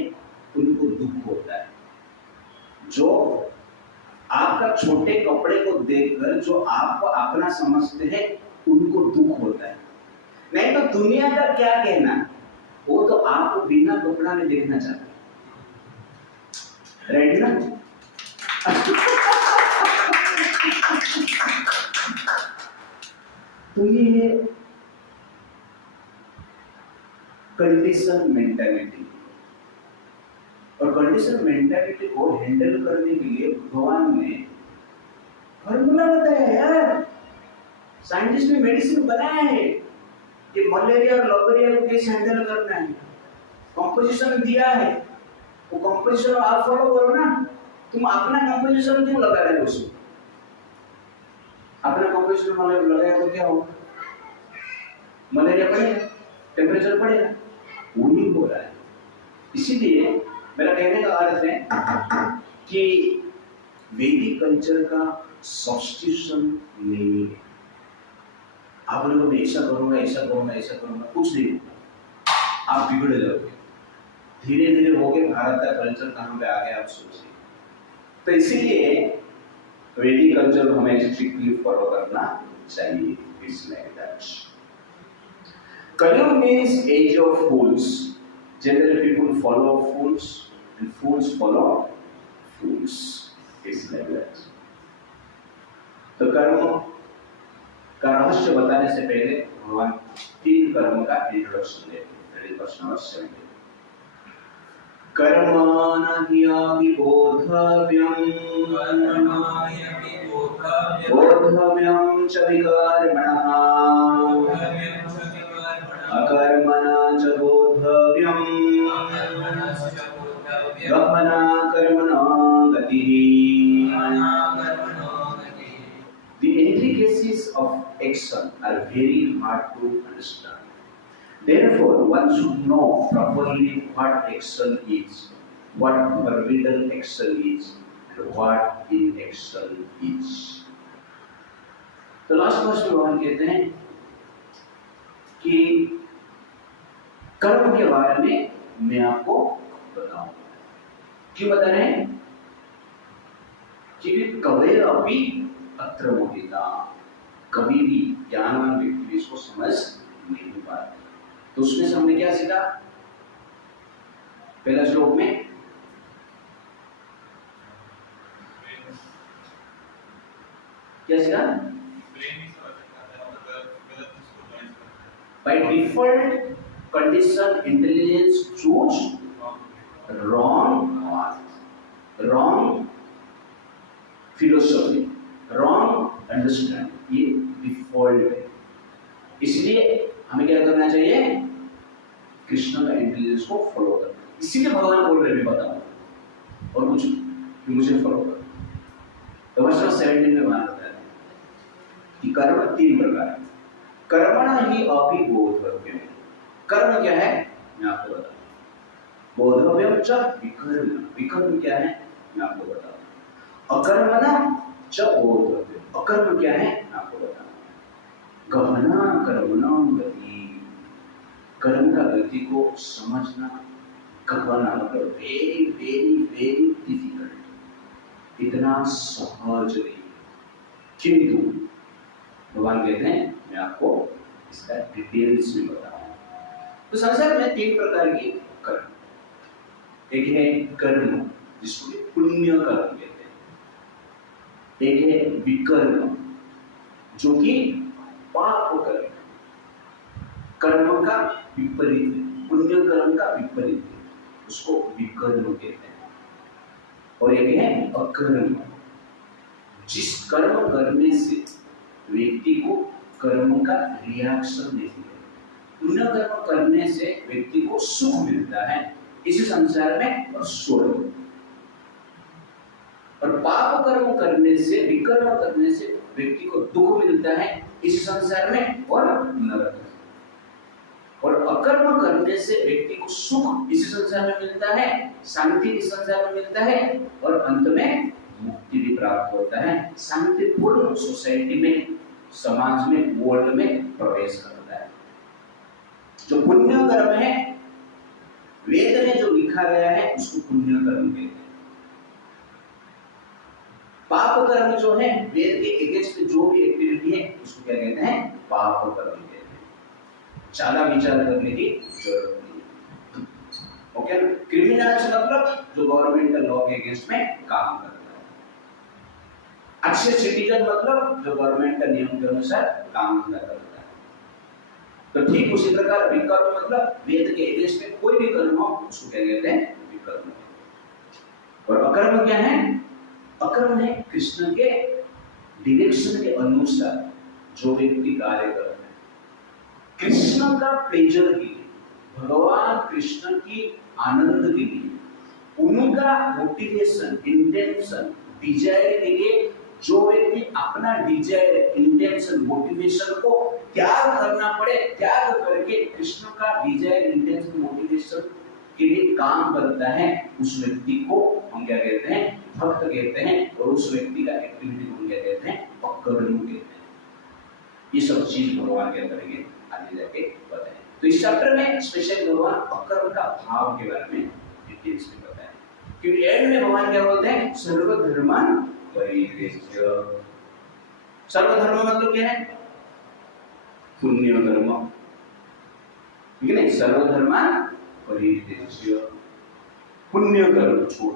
उनको दुख होता है। जो आपका छोटे कपड़े को देखकर जो आपको अपना समझते हैं उनको दुख होता है। नहीं तो दुनिया का क्या कहना, वो तो आपको बिना कपड़ा में देखना चाहता है, राइट ना? तो ये है कंडीशन मेंटालिटी। और कंडीशन मेंटालिटी को हैंडल करने के लिए भगवान ने फॉर्मूला बताया यार। साइंटिस्ट ने मेडिसिन बनाया है कि मलेरिया और लबेरिया को कैसे हैंडल करना है, कंपोजिशन दिया है। वो कंपोजिशन आप फॉलो करो ना। तुम अपना कंपोजिशन क्यों लगा रहे हो उसमें? अपना कंपोजिशन लगाया तो क्या होगा? मलेरिया बढ़ेगा, टेम्परेचर बढ़ेगा, वो नहीं हो रहा है। इसीलिए मेरा कहने का अर्थ है कि वैदिक कल्चर का सब्स्टिट्यूशन नहीं है। आप लोगों ने ऐसा करूंगा, ऐसा करूंगा, ऐसा करूंगा, कुछ नहीं होगा, आप बिगड़ जाओगे। धीरे धीरे होके भारत का कल्चर कहां पे आ गया आप सोचिए। तो इसीलिए वैदिक कल्चर को हमें स्ट्रिक्टली फॉलो करना चाहिए। It's like that. Kaliyug means age of fools. Generally people follow fools and fools follow fools. It's like that. तो कर्म का रहस्य बताने से पहले भगवान 3 कर्म का इंट्रोडक्शन देते हैं। प्रश्न नंबर 7। कर्मणि बोधव्यं च विकर्मणः अकर्मणा च बोधव्यं गहना कर्मणा गतिः। The intricacies of action are very hard to understand. Therefore, one should know properly what action is, what verbal action is, and what inaction is. तो लास्ट वर्ष में भगवान कहते हैं कि कर्म के बारे में मैं आपको बताऊं। क्यों बता रहे हैं? कि कवे अभी अत्र मोहिता, कभी भी ज्ञानवान व्यक्ति इसको समझ नहीं पाते। तो उसमें से हमने क्या सीखा? पहला श्लोक में क्या सीखा? By default condition, intelligence choose wrong path, wrong philosophy, wrong understanding. ये डिफॉल्ट है। इसलिए हमें क्या करना चाहिए? कृष्ण का इंटेलिजेंस को फॉलो करना। इसीलिए भगवान बोल रहे हैं बताओ और कुछ कि मुझे फॉलो करो। तो वर्ष 17 में भगवान बताया कि कर्म 3 प्रकार है। कर्मणा ही अपि बोधव्यम। कर्म क्या है मैं आपको बताऊं। बोधव्यम च विकर्म। विकर्म क्या है मैं आपको बताऊं। अकर्मणा च बोधव्यम। अकर्म क्या है मैं आपको बताऊं। गहना कर्मणा गति। कर्म का गति को समझना, गहना मतलब वेरी वेरी वेरी डिफिकल्ट, इतना सहज नहीं। किंतु भगवान कहते हैं मैं मैं आपको इसका डिटेल्स में बताऊंगा। तो संसार में 3 प्रकार की कर्म, एक है कर्म जिसको पुण्य कर्म कहते हैं, एक है विकर्म जो कि पाप कर्म, कर्म का विपरीत, पुण्य कर्म का विपरीत, उसको विकर्म कहते हैं, और एक है अकर्म जिस कर्म करने से व्यक्ति को कर्म का रिएक्शन देती है। पुण्य कर्म करने से व्यक्ति को सुख मिलता है इस संसार में और स्वर्ग, और पाप कर्म करने से, विकर्म करने से व्यक्ति को दुख मिलता है इस संसार में और नरक, और अकर्म करने से व्यक्ति को सुख इस संसार में मिलता है, शांति इस संसार में मिलता है, और अंत में मुक्ति भी प्राप्त होता है, शांतिपूर्ण सोसाइटी में, समाज में, वर्ल्ड में प्रवेश करता है। जो पुण्य कर्म है, वेद में जो लिखा गया है उसको पुण्य कर्म कहते हैं। पाप कर्म जो है, वेद के अगेंस्ट जो भी एक्टिविटी है उसको क्या कहते हैं? पाप कर्म कहते हैं। ज्यादा विचार करने की जरूरत नहीं। ओके, क्रिमिनल्स मतलब जो गवर्नमेंटल लॉ के अगेंस्ट में काम करता है। अच्छे सिटीजन मतलब जो गवर्नमेंट का नियम के अनुसार काम करता है। तो ठीक उसी प्रकार विकर्म मतलब वेद के अगेंस्ट में कोई भी कर्म हो उसको क्या कहते हैं? विकर्म। और अकर्म क्या है? अकर्म है कृष्ण के डायरेक्शन के अनुसार जो व्यक्ति कार्य कर रहे हैं, कृष्ण का प्लेजर के लिए, भगवान कृष्ण की आनंद के लिए, उनका मोटिवेशन, इंटेंशन, डिजायर के लिए जो व्यक्ति अपना डिजायर, इंटेंशन, मोटिवेशन को त्याग करना पड़े, त्याग करके कृष्ण का डिजायर, इंटेंशन, मोटिवेशन के लिए काम करता है, उस व्यक्ति को हम क्या कहते हैं? भक्त कहते हैं। और उस व्यक्ति का एक्टिविटी को क्या कहते हैं? अकर्म कहते हैं। ये सब चीज भगवान के अंदर ये आगे जाके बताएं। तो इस चैप्टर में स्पेशल भगवान अकर्म का भाव के बारे में डिटेल्स में बताएं, क्योंकि एंड में भगवान क्या बोलते हैं? सर्वधर्मान् परित्यज्य। सर्वधर्म मतलब क्या है? पुण्य कर्म, ठीक है ना? सर्वधर्मान् परित्यज्य, पुण्य कर्म छोड़,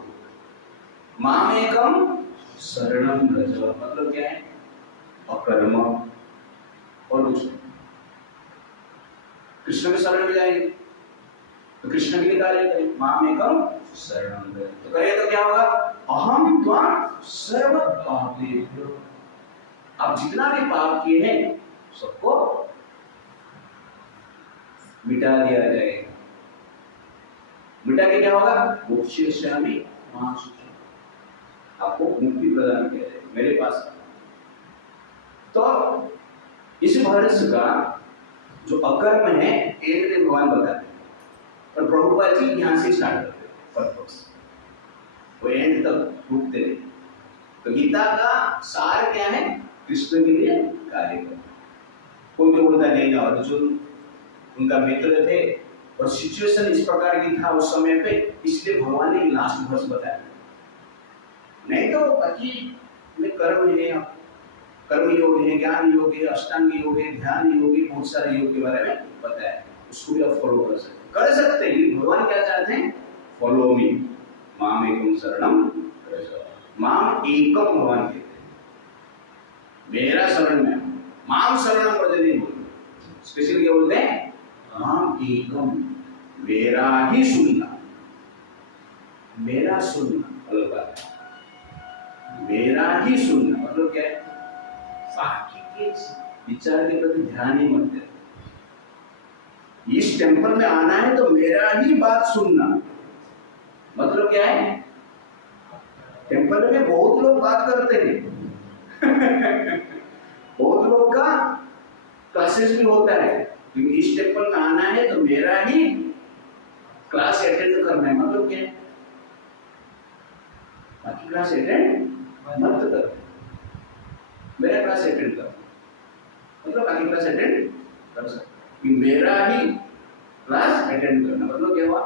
मामेकम शरणं व्रज मतलब क्या है? अकर्म और कुछ। कृष्ण के शरण में जाएंगे तो कृष्ण के लिए कार्य करें, मामेकम शरणं व्रज, तो करें तो क्या होगा? अहम त्वां सर्व पापेभ्यो, आप जितना भी पाप किए हैं सबको मिटा दिया जाएगा। मिटा के क्या होगा? मोक्षयिष्यामि मां शुचि, आपको मुक्ति प्रदान किया जाएगा मेरे पास। तो इस वर्ष का जो अकर्म है एंड में भगवान बताते हैं, और प्रभुपाद जी यहाँ से स्टार्ट करते हैं परफॉर्मेंस, वो एंड तक रुकते नहीं। तो गीता का सार क्या है? कृष्ण के लिए कार्य करना। कोई तो बोलता नहीं ना, अर्जुन उनका मित्र थे और सिचुएशन इस प्रकार की था उस समय पे, इसलिए भगवान ने लास्ट वर्ष बताया। नहीं तो बाकी में कर्म है, कर्म योग है, ज्ञान योग है, अष्टांग योग है, ध्यान योग है, बहुत सारे योग के बारे में बताया, उसको भी आप फॉलो कर सकते हैं। भगवान क्या चाहते हैं? फॉलो मी माम एकम शरणम व्रज। माम एकम भगवान कहते हैं, मेरा शरण में, माम शरणम व्रज नहीं बोलते, स्पेशली क्या बोलते हैं? माम एकम, मेरा ही सुनना, मेरा सुनना अलग बात है। मेरा ही सुनना मतलब क्या है? बाकी के विचार के प्रति ध्यान ही मत देना। इस टेंपल में आना है तो मेरा ही बात सुनना, मतलब क्या है? टेंपल में बहुत लोग बात करते हैं बहुत लोग का क्लासेस भी होता है, क्योंकि इस टेंपल में आना है तो मेरा ही क्लास अटेंड करना है, मतलब क्या है? बाकी क्लास अटेंड मत कर, मेरा क्लास अटेंड कर, मतलब बाकी क्लास अटेंड कर सकते। मेरा ही क्लास अटेंड करना मतलब क्या हुआ?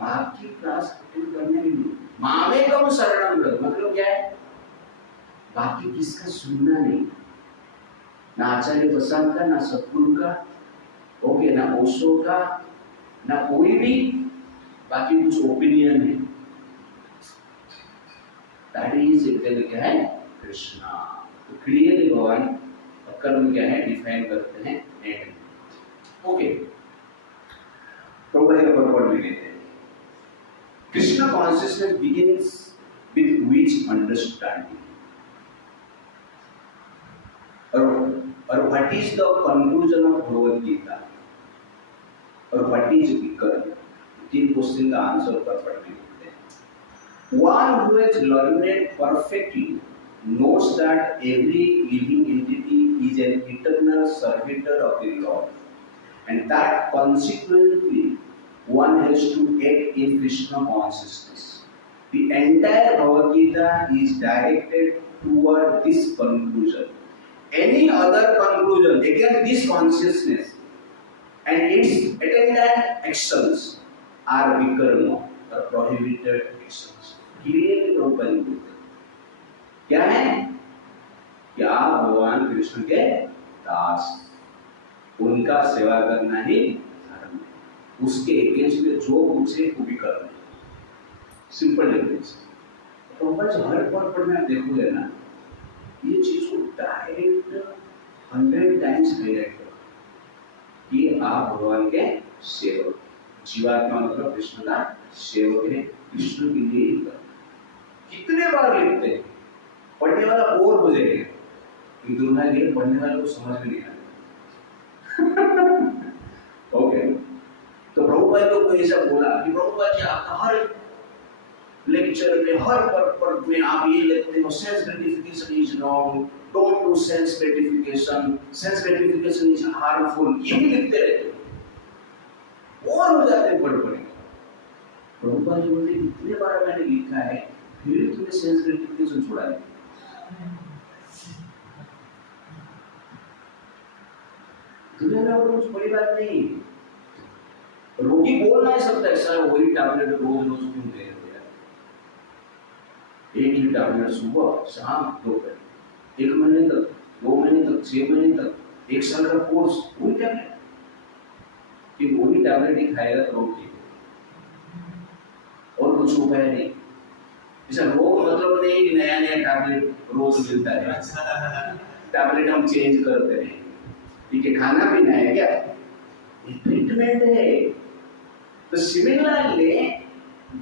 बाकी क्लास अटेंड करने नहीं, मामेकम शरणं व्रज मतलब क्या है? बाकी किसका सुनना नहीं, ना आचार्य प्रसाद का, ना सतगुरु का, ओके, ना ओशो का, ना कोई भी बाकी कुछ ओपिनियन है। दैट इज एक्चुअली क्या है? कृष्णा। तो क्लियरली भगवान कर्म क्या है डिफाइन करते हैं एंड। ओके, प्रभुपाद का पॉइंट भी लेते हैं। Krishna consciousness begins with which understanding, और what is the conclusion of Bhagavad Gita, और व्हाट इज विकर्म? तीन क्वेश्चन का आंसर पर पढ़ के देखते हैं। One who has learned perfectly knows that every living entity is an eternal servitor of the Lord, and that consequently one has to act in Krishna consciousness. The entire Bhagavad Gita is directed toward this conclusion. Any other conclusion against this consciousness and its attendant actions are vikarma, or prohibited actions. Clearly Prabhupada बोलते हैं क्या है कि आप भगवान कृष्ण के दास, उनका सेवा करना ही धर्म है, उसके अगेंस्ट में जो कुछ है वो भी करना है। Simple difference. प्रभुपाद जी हर पॉइंट पर मैं देखोगे ना, ये चीज को डायरेक्ट 100 टाइम्स हाईलाइट करो कि आप भगवान के सेवक, जीवात्मा मतलब कृष्ण का सेवक है, कृष्ण के लिए ही करो। कितने बार लिखते हैं, पढ़ने वाला बोर हो जाएगा, लेकिन दुर्भाग्य पढ़ने वाले को समझ में नहीं आएगा। ओके, तो प्रभुपाद को कोई ऐसा बोला कि प्रभुपाद जी आपका हर लेक्चर में, हर पद में आप ये लिखते हो sense gratification is wrong, don't do sense gratification is harmful, ये भी लिखते रहते हो, और हो जाते हैं पढ़। प्रभुपाद जी बोलते इतने बार मैंने लिखा है, फिर तुमने सेंस ग्रेटिफिकेशन छोड़ा है। दुनिया में और कुछ बड़ी बात नहीं। रोगी बोल नहीं सकता है सर वही टैबलेट रोज रोज क्यों दे रहे हैं? एक ही टैबलेट सुबह शाम दोपहर, 1 महीने तक, 2 महीने तक, 6 महीने तक, 1 साल का कोर्स, वही टैबलेट, कि वही टैबलेट ही खाएगा तो रोग ठीक और कुछ उपाय नहीं। ऐसा रोग मतलब नहीं कि नया नया टैबलेट रोज मिलता है, टैबलेट हम चेंज करते हैं, ठीक है, खाना पीना है क्या, ट्रीटमेंट है। तो सिमिलरली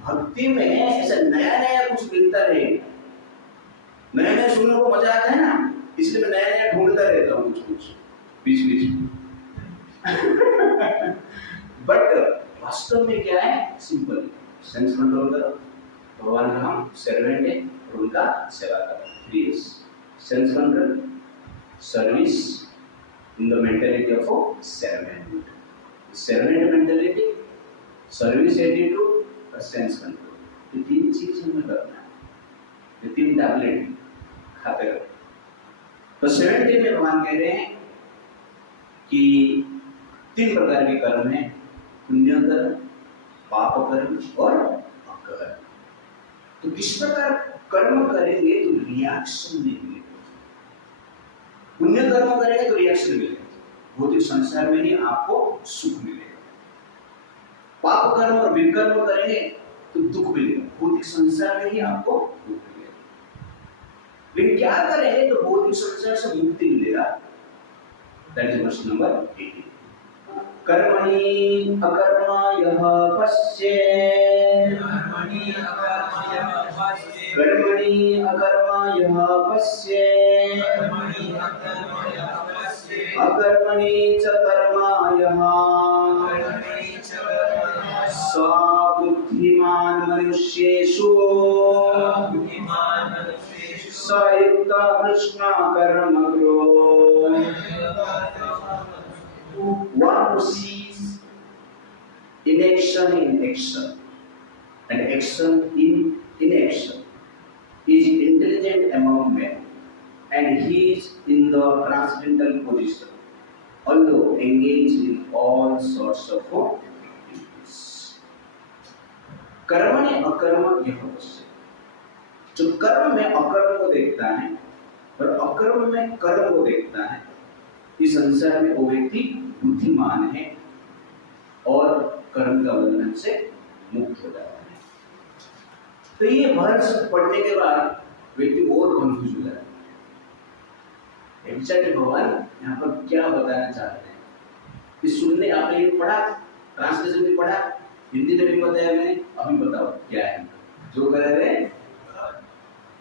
भक्ति में ऐसा नया नया कुछ मिलता रहे, नया नया सुनने को मजा आता है ना, इसलिए मैं नया नया ढूंढता रहता हूँ कुछ बीच बीच में। बट वास्तव में क्या है, सिंपल सेंस कंट्रोल करो, भगवान का हम सर्वेंट है और उनका सेवा करो। Please sense control, service in the mentality of servant, servant mentality, service attitude और सेंस कंट्रोल, ये 3 चीज हमें करना है, ये 3 टैबलेट खाते रहो। तो 70 में भगवान कह रहे हैं कि 3 प्रकार के कर्म हैं, पुण्य कर्म, पाप कर्म और अकर्म। तो किस प्रकार कर्म करेंगे तो रिएक्शन देंगे, पुण्य कर्म करेंगे तो रिएक्शन मिलेगा, भौतिक संसार में ही आपको सुख मिलेगा। पाप कर्म और विकर्म करेंगे तो दुख मिलेगा, भौतिक संसार में ही आपको दुख मिलेगा। लेकिन क्या करेंगे तो भौतिक संसार से मुक्ति मिलेगा। That is verse number 18। कर्मणि अकर्मायः पश्येत्, कर्मणि अकर्मायः पश्येत्, अकर्मणि च कर्मायः स बुद्धिमान् मनुष्येषु स युक्तः कृष्ण कर्मणो। One who sees inaction in action and action in inaction is intelligent among men, and he is in the transcendental position, although engaged in all sorts of activities. कर्मणि अकर्म यह पश्येत्, जो कर्म में अकर्म को देखता है और अकर्म में कर्म को देखता है, इस संसार में वो व्यक्ति बुद्धिमान है और कर्म का बंधन से मुक्त हो जाता है। तो ये वर्ष पढ़ने के बाद व्यक्ति और कंफ्यूज हो जाता है। एग्जैक्टली भगवान यहाँ पर क्या बताना चाहते हैं, इस सुनने आपने ये पढ़ा, ट्रांसलेशन भी पढ़ा, हिंदी में भी बताया मैंने, अभी बताओ क्या है जो कर रहे हैं,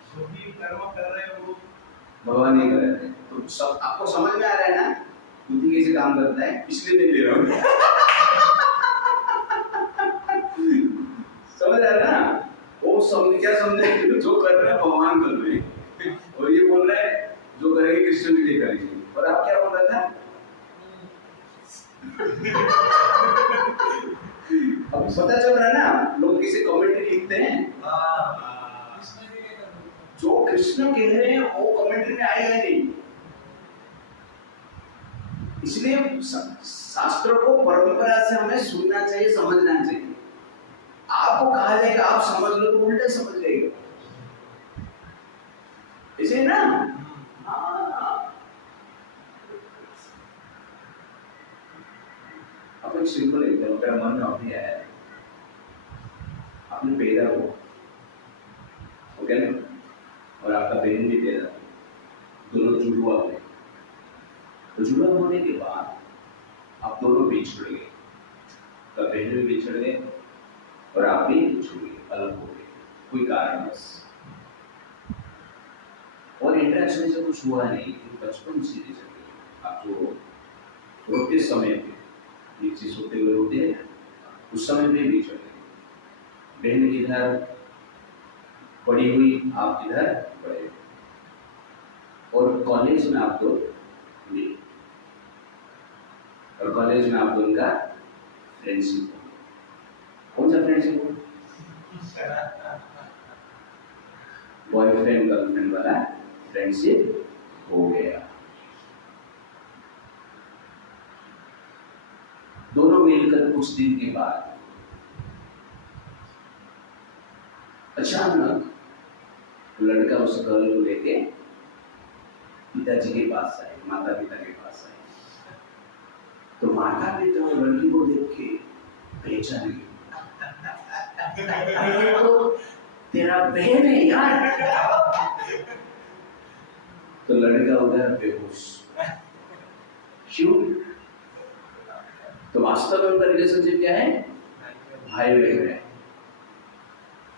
जो भी कर्म कर रहे हैं वो भगवान नहीं कर रहे हैं। तो सब आपको समझ में आ रहा है ना बुद्धि कैसे काम करता है, इसलिए मैं ले रहा हूँ। समझ आ रहा है ना, वो समझ क्या समझे, जो कर रहे हैं भगवान कर रहे हैं, और ये बोल रहा है जो करेंगे कृष्ण भी नहीं करेंगे। और आप क्या बोल रहा था? अब पता चल रहा है ना लोग कैसे कमेंट्री लिखते हैं। जो कृष्ण कह रहे हैं वो कमेंट्री में आएगा नहीं। इसलिए शास्त्रों को परंपरा से हमें सुनना चाहिए, समझना चाहिए। आपको कहा जाएगा आप समझ लो तो उल्टे समझ लेगा, इसे ना। अब एक सिंपल एग्जाम्पल मेरा मन में अभी आया है। आपने पैदा हो, ओके ना, और आपका बहन भी पैदा, दोनों जुड़वा हुए। तो जुड़वा होने के बाद आप दोनों बिछड़ गए, तो बहन भी बिछड़ गए और आप भी बिछड़ गए, अलग हो गए कोई कारणवश। और इंटरेक्शन से कुछ हुआ नहीं, बचपन से बिछड़ गए। आप जो रोते समय पे नीचे सोते हुए रोते हैं उस समय में बिछड़ गए। बहन इधर बड़ी हुई, आप इधर बड़े, और कॉलेज में आप लोग मिले, और कॉलेज में आप लोगों का फ्रेंडशिप हो। कौन सा फ्रेंडशिप हो? बॉयफ्रेंड गर्लफ्रेंड वाला फ्रेंडशिप हो गया। दोनों मिलकर कुछ दिन के बाद अचानक लड़का उस गर्ल को लेके पिताजी के पास आए, माता पिता के पास आए। तो माता पिता लड़की को देख के पहचान गए, तो तेरा बहन है यार। तो लड़का उधर बेहोश। क्यों? तो वास्तव में उनका रिलेशनशिप क्या है? भाई बहन है,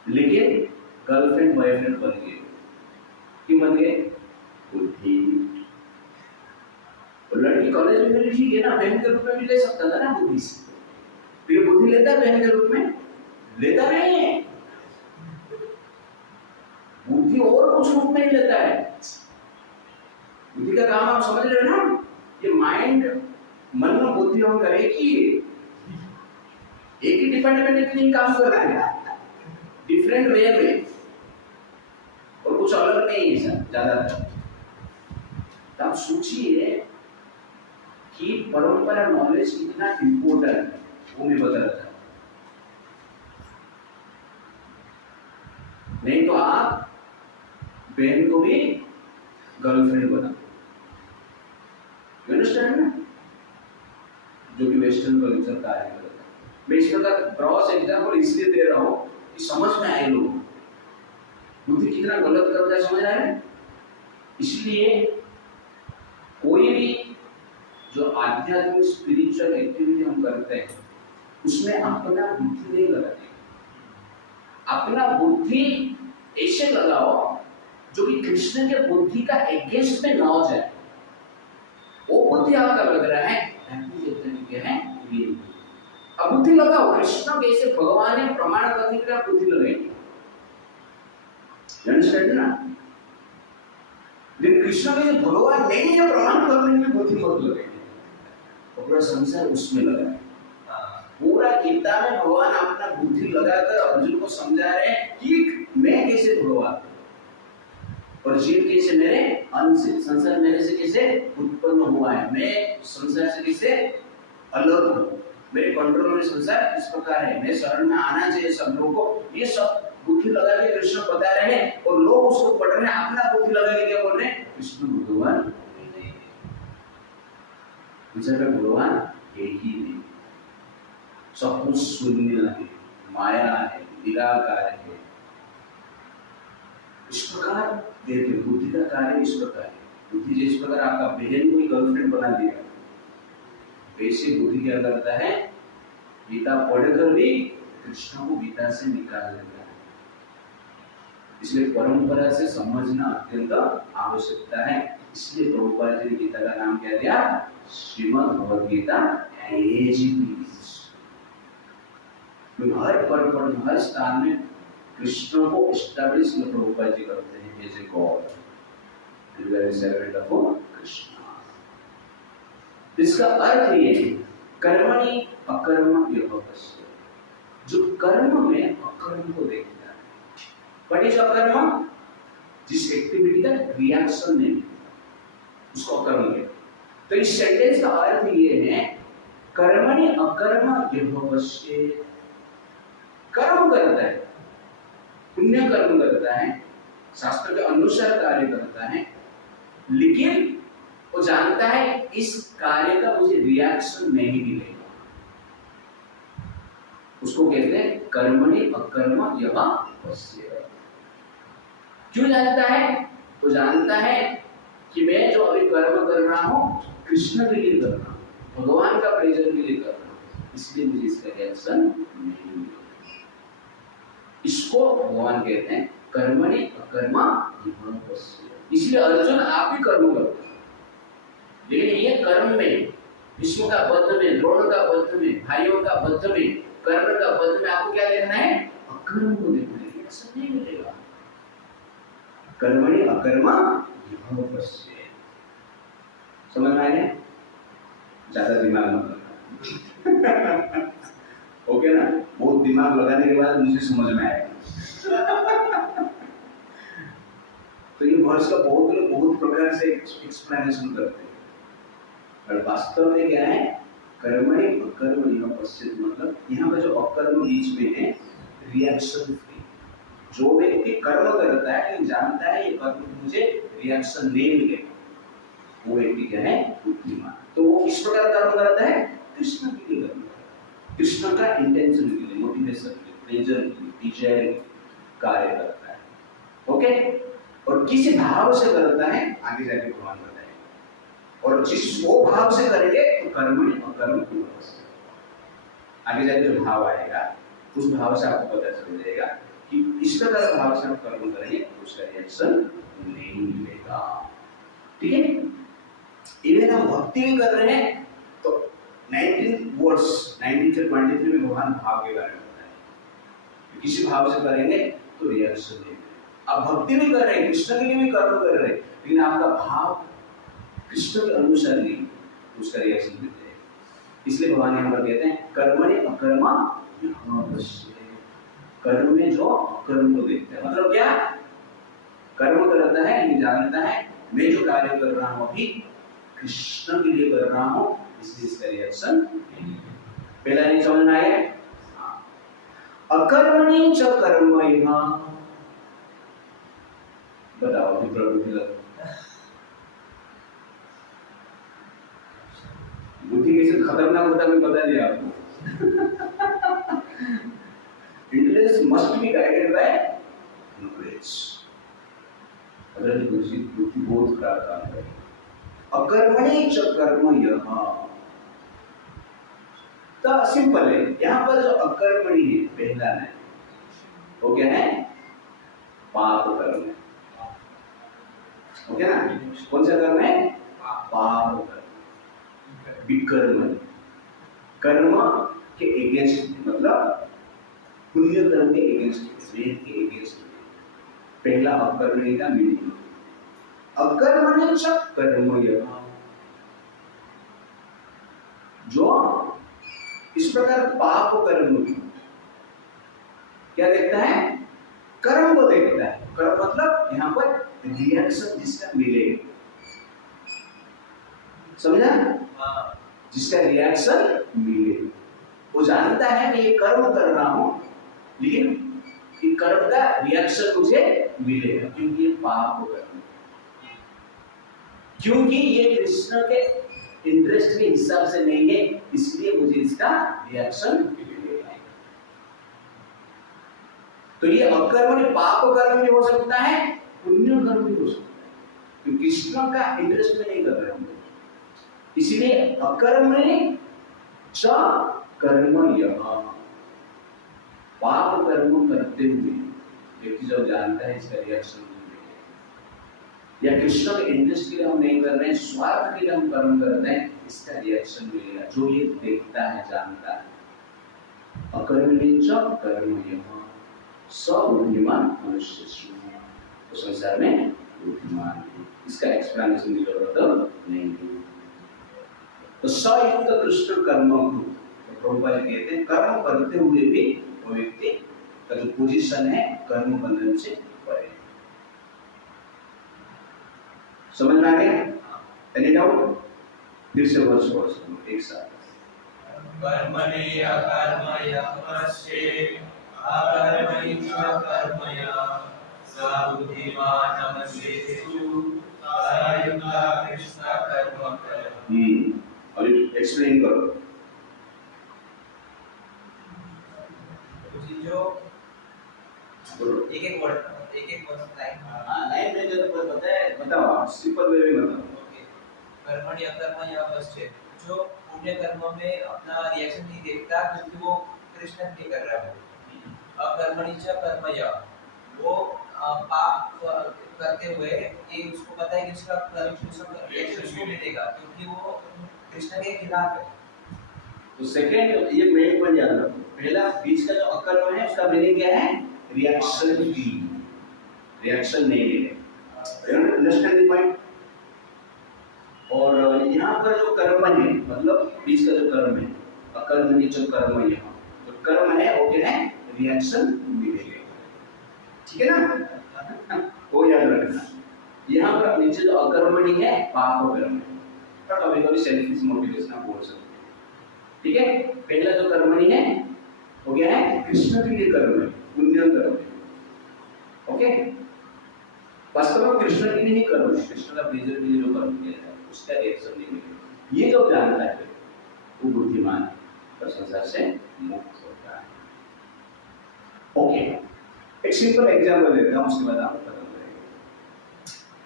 लेकिन गर्लफ्रेंड बॉयफ्रेंड बन गए। क्यों बन गए? बुद्धि। लड़की कॉलेज में मिली, ठीक है ना, बहन के रूप में भी ले सकता था ना बुद्धि से। फिर बुद्धि लेता बहन के रूप में? लेता नहीं है। बुद्धि और कुछ रूप में ही लेता है। बुद्धि का काम आप समझ रहे हो ना, ये माइंड, मन में बुद्धि होकर एक ही डिपेंडेंट नहीं काम कर रहे हैं, डिफरेंट वे में, और कुछ अलग नहीं है सर ज्यादातर। तो आप सोचिए कि परंपरा नॉलेज कितना इंपोर्टेंट है, वो मैं बता रहा था। नहीं तो आप बहन को भी गर्लफ्रेंड बना, यू अंडरस्टैंड ना, जो कि वेस्टर्न कल्चर का है। मैं इसका क्रॉस एग्जाम्पल इसलिए दे रहा हूं कि समझ में आए लोग बुद्धि कितना गलत करता है, समझ रहा है। इसलिए कोई भी जो आध्यात्मिक स्पिरिचुअल एक्टिविटी हम करते हैं उसमें अपना बुद्धि नहीं लगाते। अपना बुद्धि ऐसे लगाओ जो कि कृष्ण के बुद्धि का एगेंस्ट में ना हो जाए। वो बुद्धि आपका लग रहा है, क्या है ये। अब बुद्धि लगाओ कृष्ण कैसे भगवान ने प्रमाण करने के लिए बुद्धि लगाएंगे, अंडरस्टैंड ना। लेकिन कृष्ण कैसे भगवान नहीं है प्रमाण करने के लिए बुद्धि मत लगाएंगे, पूरा संसार उसमें लगा है। पूरा गीता में भगवान अपना बुद्धि लगाकर अर्जुन को समझा रहे हैं कि मैं कैसे भगवान और जीव कैसे मेरे अंश से, संसार मेरे से कैसे उत्पन्न हुआ है, मैं संसार से कैसे अलग हूँ, मेरे कंट्रोल में संसार इस प्रकार है, मैं शरण में आना चाहिए सब लोगों को। ये सब बुद्धि लगा के कृष्ण बता रहे हैं और लोग उसको पढ़ रहे हैं, अपना बुद्धि लगा के क्या बोल रहे हैं, कृष्ण भगवान। दूसरा भगवान एक ही नहीं, सब कुछ शून्य है, माया है, निराकार है। इस प्रकार देखिए बुद्धि का कार्य इस प्रकार है। बुद्धि जिस प्रकार आपका बहन को गर्लफ्रेंड बना दिया, वैसे बुद्धि क्या करता है, गीता पढ़कर भी कृष्ण को गीता से निकाल देता है। इसलिए परंपरा से समझना अत्यंत आवश्यकता है। इसलिए प्रभुपाद जी ने गीता का नाम क्या दिया, श्रीमद् भगवद गीता हर पद पर हर स्थान में कृष्ण को एस्टैब्लिश प्रभुपाद जी करते हैं as a God, servant of Krishna. इसका अर्थ ये है कर्मणि अकर्म योगस्य, जो कर्म में अकर्म को देखता है। व्हाट इज अकर्म? जिस एक्टिविटी का रिएक्शन नहीं, उसको अकर्म कहते हैं। तो इस सेंटेंस का अर्थ ये है कर्मणि अकर्म योगस्य, कर्म करता है, पुण्य कर्म करता है, शास्त्र के अनुसार कार्य करता है, लेकिन वो जानता है इस कार्य का मुझे रिएक्शन नहीं मिलेगा, उसको कहते हैं कर्मणि अकर्म योगस्य। क्यों जानता है? वो जानता है कि मैं जो अभी कर्म कर रहा हूं कृष्ण के लिए कर रहा हूं, भगवान का प्रेजर के लिए कर रहा हूं, इसलिए मुझे इसका रिएक्शन नहीं मिलेगा। इसको भगवान कहते हैं कर्मणि अकर्म योगस्य। इसलिए अर्जुन आप ही कर्म करते हैं, लेकिन ये कर्म में, विष्णु का वध में, द्रोण का वध में, भाइयों का वध में, कर्ण का वध में आपको क्या देखना है? अकर्म को देखना है, रिएक्शन नहीं मिलेगा। कर्मणि अकर्म योगस्य। समझ में आया? ज्यादा दिमाग मत लगाना। ओके ना? बहुत दिमाग लगाने के बाद मुझे समझ में आएगा। तो ये वर्ष का बहुत प्रकार से एक्सप्लेनेशन करते हैं, और वास्तव में क्या है, कर्मणि अकर्म योगस्य मतलब यहाँ पे जो अकर्म बीच में है, रिएक्शन फ्री। जो व्यक्ति कर्म करता है लेकिन जानता है ये कर्म मुझे रिएक्शन नहीं मिलेगा, वो व्यक्ति क्या है, बुद्धिमान। तो वो किस प्रकार कर्म करता है? कृष्ण के लिए कर्म करता है, कृष्ण का इंटेंशन के लिए, मोटिवेशन के लिए, प्लेजर के लिए, डिजायर कार्य करता है। ओके, और किसी भाव से करता है, आगे जाके भगवान बताएंगे। और जिस वो भाव से करेंगे तो कर्मणि अकर्म योगस्य, आगे जाके जो भाव आएगा उस भाव से आपको पता चल जाएगा कि इस प्रकार भाव से आप कर्म करेंगे तो उसका रिएक्शन नहीं मिलेगा। ठीक है? इवन हम भक्ति भी कर रहे हैं तो 19 वर्ष 19 से 23 में भगवान भाव के बारे में बताएं, किसी भाव से करेंगे तो रिएक्शन नहीं मिलेगा। आप भक्ति भी कर रहे हैं, कृष्ण के लिए भी कर्म कर रहे हैं, लेकिन आपका भाव कृष्ण के अनुसार नहीं, उसका रिएक्शन मिल जाएगा। इसलिए भगवान यहाँ पर कहते हैं कर्मणि अकर्म योगस्य, कर्म में जो कर्म को देखता है। मतलब क्या? कर्म करता है लेकिन जानता है मैं जो कार्य कर रहा हूं अभी कृष्ण के लिए कर रहा हूं, इसलिए इसका रिएक्शन नहीं है। पहला नहीं समझ में आया? अकर्मणि च कर्मैः, बताओ प्रवृत्ति लग बुद्धि कैसे खतरनाक होता है मैं बता दिया आपको। Intelligence must be guided by knowledge। अगर बुद्धि बहुत खराब काम है। अकर्मणि च कर्मैः, तो सिंपल है। यहाँ पर जो अकर्मणि है पहला है वो क्या है? पाप कर्म है। ओके ना? कौन सा कर्म है? पाप कर्म, विकर्म, कर्म के अगेंस्ट, मतलब पुण्य कर्म के अगेंस्ट, वेद के अगेंस्ट। पहला अकर्मणि का मीनिंग, अकर्मणि च कर्मैः, जो इस प्रकार पाप कर्म क्या देखता है? कर्म को देखता है। कर्म मतलब यहाँ पर रिएक्शन जिसका मिलेगा, समझा? जिसका रिएक्शन मिलेगा। वो जानता है कि ये कर्म कर रहा हूं लेकिन ये कर्म का रिएक्शन मुझे मिलेगा, क्योंकि ये पाप कर्म, क्योंकि ये कृष्ण के इंटरेस्ट के हिसाब से नहीं है, इसलिए मुझे इसका रिएक्शन मिलेगा। तो ये अकर्मण्य पाप कर्म भी हो सकता है, पुण्य कर्म भी हो सकता है, क्योंकि कृष्ण का इंटरेस्ट में नहीं कर रहे हम लोग। इसलिए अकर्मण्य च कर्मण्य, पाप कर्म करते हुए व्यक्ति जो जानता है इसका रिएक्शन या कृष्ण के इंटरेस्ट के लिए हम नहीं कर रहे हैं, स्वार्थ के लिए हम कर्म करते हैं, इसका रिएक्शन मिलेगा जो ये देखता है, जानता है। अकर्मण्य च कर्मण्य बुद्धिमान मनुष्य, तो संसार में बुद्धिमान है, इसका एक्सप्लेनेशन की जरूरत नहीं है। तो सयुक्त कृष्ण कर्म, तो प्रभुपाद कहते हैं कर्म करते हुए भी वो व्यक्ति का जो पोजीशन है कर्म बंधन से परे। समझ में आ गया? Any doubt? फिर से वर्ष एक साथ। कर्मणि अकर्मय पश्ये अकर्मणि च कर्मय स बुद्धिमान मनुष्येषु सयुक्त कृष्ण कर्म करति। और एक्सप्लेन करो। जो एक वर्ड लाइन, हाँ लाइन में जो तो पता है, बताओ सिंपल वे में बताओ। ओके। कर्मणि अकर्मणि पश्ये, जो पुण्य कर्म में अपना रिएक्शन नहीं देखता क्योंकि वो कृष्ण नहीं कर रहा है। अकर्मणि च कर्मय, वो पाप करते हुए ये उसको पता है कि उसका रिएक्शन उसको मिलेगा क्योंकि वो कृष्ण के खिलाफ है। तो सेकंड ये मेन पॉइंट याद रखो। पहला बीच का जो अकर्म है उसका मीनिंग क्या है? रिएक्शन की, रिएक्शन नहीं लेगा। Understand the point? और यहाँ पर जो कर्म है, मतलब बीच का जो कर्म है, अकर्मण्य च कर्म, यहाँ जो कर्म है वो क्या है? रिएक्शन मिलेगा। ठीक है ना? वो याद रखना। यहाँ पर नीचे जो अकर्मणि है पाप कर्म है, तो कभी-कभी सेल्फिश मोटिवेशन आप बोल सकते हैं। ठीक है? पहला जो कर्मणि है वो क्या है? कृष्ण के लिए कर्म है, पुण्य कर्म है। ओके? वास्तव में कृष्ण के लिए ही कर्म है, कृष्ण का प्लेजर के लिए जो कर्म किया जाता है उसका रिएक्शन नहीं मिलेगा। ये जो जानता है वो बुद्धिमान और संसार से मुक्त होता है। ओके, एक सिंपल एग्जाम्पल देता हूँ, उसके बाद आप खत्म करेंगे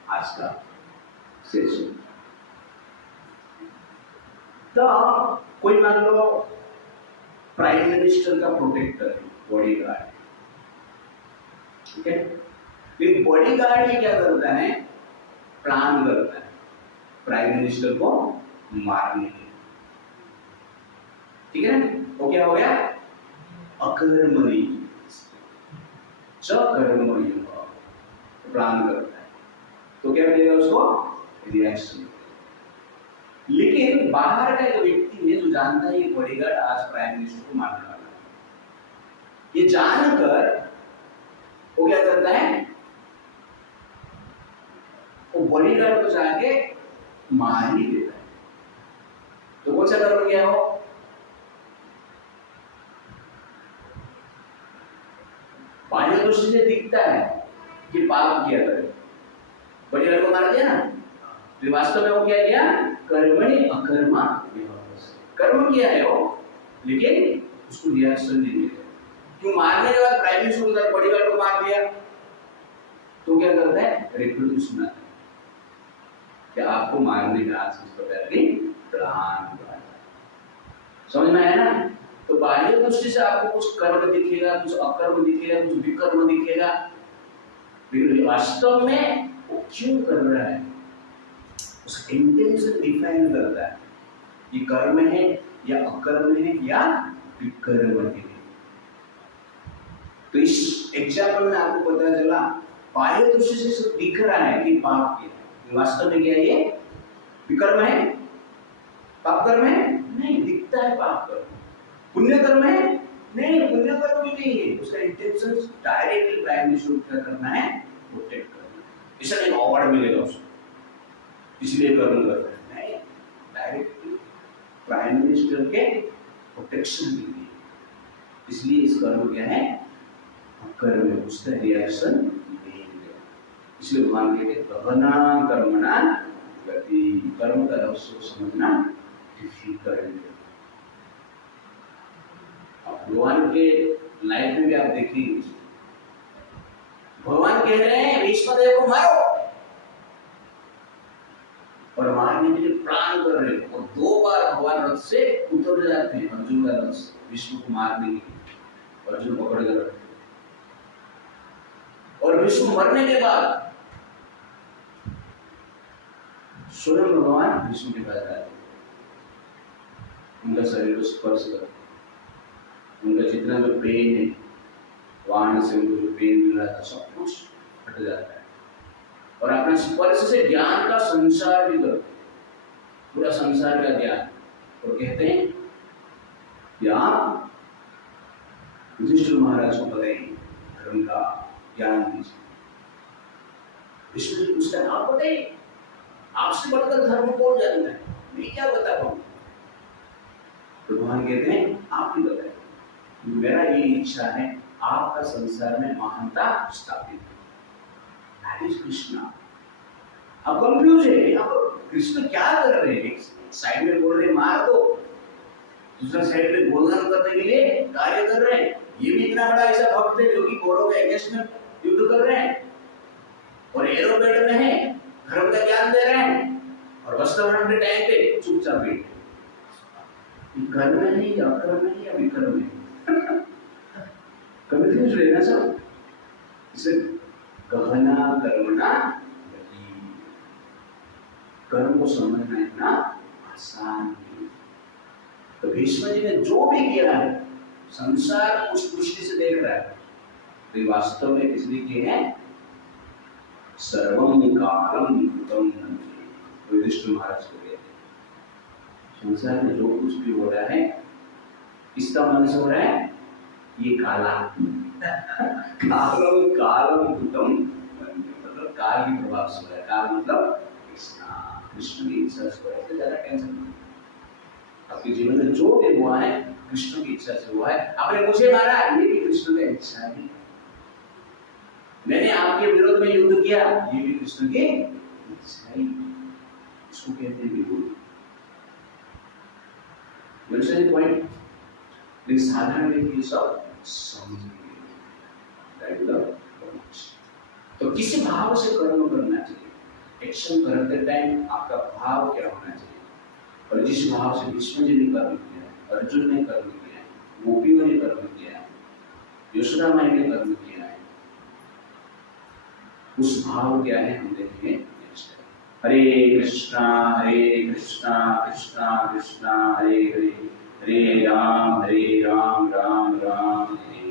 आज का सेशन। तो कोई मान लो प्राइम मिनिस्टर का प्रोटेक्टर है, बॉडीगार्ड, ठीक है? फिर बॉडीगार्ड ही क्या करता है? प्लान करता है प्राइम मिनिस्टर को मारने के, ठीक है ना? वो क्या हो गया? अकर्मणि च कर्मणि, प्लान करता है, तो क्या मिलेगा उसको? रिएक्शन। लेकिन बाहर का एक व्यक्ति है जो जानता है ये बॉडीगार्ड आज प्राइम मिनिस्टर को मारने वाला है, ये जानकर वो क्या करता है? वो बॉडीगार्ड को जाके मार ही देता है। तो कौन सा कर्म किया हो? बाह्य दृष्टि से दिखता है कि पाप किया करे, बॉडीगार्ड को मार दिया ना, तो वास्तव में वो क्या किया? कर्मणि अकर्मा विभागस्य, कर्म किया है वो, लेकिन उसको रिएक्शन नहीं मिला। क्यों? मारने के बाद प्राइम मिनिस्टर बॉडीगार्ड को मार दिया, तो क्या करता है? रिक्रूट सुनाता है कि आपको मारने का आज इस प्रकार की प्लान बना है। समझ में आया ना? तो बाह्य दृष्टि से आपको कुछ कर्म दिखेगा, कुछ अकर्म दिखेगा, कुछ विकर्म दिखेगा, लेकिन वास्तव में वो क्यों कर रहा है उसका इंटेंशन डिफाइन करता है। ये कर्म है या अकर्म है या विकर्म है। तो इस एग्जाम्पल में आपको पता चला बाह्य दृष्टि से सिर्फ दिख रहा है कि पाप किया, वास्तव में क्या है? ये विकर्म है, पाप कर्म है? नहीं, दिखता है पाप कर्म। पुण्य कर्म है? नहीं, पुण्य कर्म भी नहीं है। उसका इंटेंशन डायरेक्टली प्राइम मिनिस्टर क्या करना है? प्रोटेक्ट करना। इससे एक अवार्ड मिलेगा उसको, इसलिए कर्म करता है। नहीं, डायरेक्टली प्राइम मिनिस्टर के प्रोटेक्शन के लिए, इसलिए इस कर्म क्या है? कर्म है, उसका रिएक्शन नहीं है। इसलिए भगवान कहते गहना कर्मणा गति कर्म का लफ्ज को समझना डिफिकल्ट है। भगवान के लाइफ में भी आप देखिए, भगवान कह रहे हैं भीष्मदेव को मारो, और मारने के लिए प्लान कर रहे हैं, और 2 बार भगवान रथ से उतर जाते हैं अर्जुन का रथ विष्णु को मारने के लिए, अर्जुन पकड़ कर रखते हैं। और विष्णु मरने के बाद स्वयं भगवान विष्णु के पास आते, उनका शरीर को स्पर्श करते, उनका जितना जो पेन है, वाहन से उनको जो पेन मिल रहा था सब कुछ हट जाता है, और अपने स्पर्श से ज्ञान का संसार भी करते, पूरा संसार का ज्ञान, और कहते हैं कि आप युधिष्ठिर महाराज को बताइए धर्म का ज्ञान दीजिए। विष्णु जी पूछते हैं आप बताइए, आपसे बढ़कर धर्म कौन जानता है, मैं क्या बता पाऊं। तो भगवान कहते हैं आप ही बताइए, मेरा ये इच्छा है आपका संसार में महानता स्थापित है। कृष्णा अब कंफ्यूज है, अब कृष्ण क्या कर रहे हैं, साइड में बोल रहे मार दो, दूसरा साइड में गोवर्धन करने के लिए कार्य कर रहे हैं। ये भी इतना बड़ा ऐसा भक्त है जो कि कौरवों के अगेंस्ट में युद्ध कर रहे हैं, और एरोपेट में है, धर्म का ज्ञान दे रहे हैं, और वस्त्रहरण के टाइम पे चुपचाप बैठे। कर्म है या अकर्म है या विकर्म है, कंफ्यूज रहना सब। इसे गहना कर्मणा गति, कर्म को समझना इतना आसान नहीं। तो भीष्म जी ने जो भी किया है संसार उस दृष्टि से देख रहा है, तो वास्तव में किस लिए किए हैं, सर्वम कालम कृतम नंदे। युधिष्ठिर महाराज को कहते हैं संसार में जो कुछ भी हो रहा है इसका मन से हो रहा है ये काला कालम कालम कृतम, मतलब काल की प्रभाव से हो रहा है। काल मतलब कृष्ण की इच्छा से हो रहा है, ज्यादा टेंशन नहीं। आपके जीवन में जो भी हुआ है कृष्ण की इच्छा से हुआ है। आपने मुझे मारा, ये भी कृष्ण की इच्छा है। मैंने आपके विरोध में युद्ध किया, ये भी कृष्ण की इच्छा है। इसको कहते हैं विरोध। पॉइंट, लेकिन साधारण व्यक्ति सब समझ। तो किस भाव से कर्म करना चाहिए, एक्शन करते टाइम आपका भाव क्या होना चाहिए, और जिस भाव से भीष्म जी ने कर्म किया, अर्जुन ने कर्म किया, गोपियों ने कर्म किया, यशोदा माई ने कर्म किया है, उस भाव क्या है हम देखेंगे। हरे कृष्णा कृष्णा कृष्णा हरे हरे, हरे राम राम राम हरे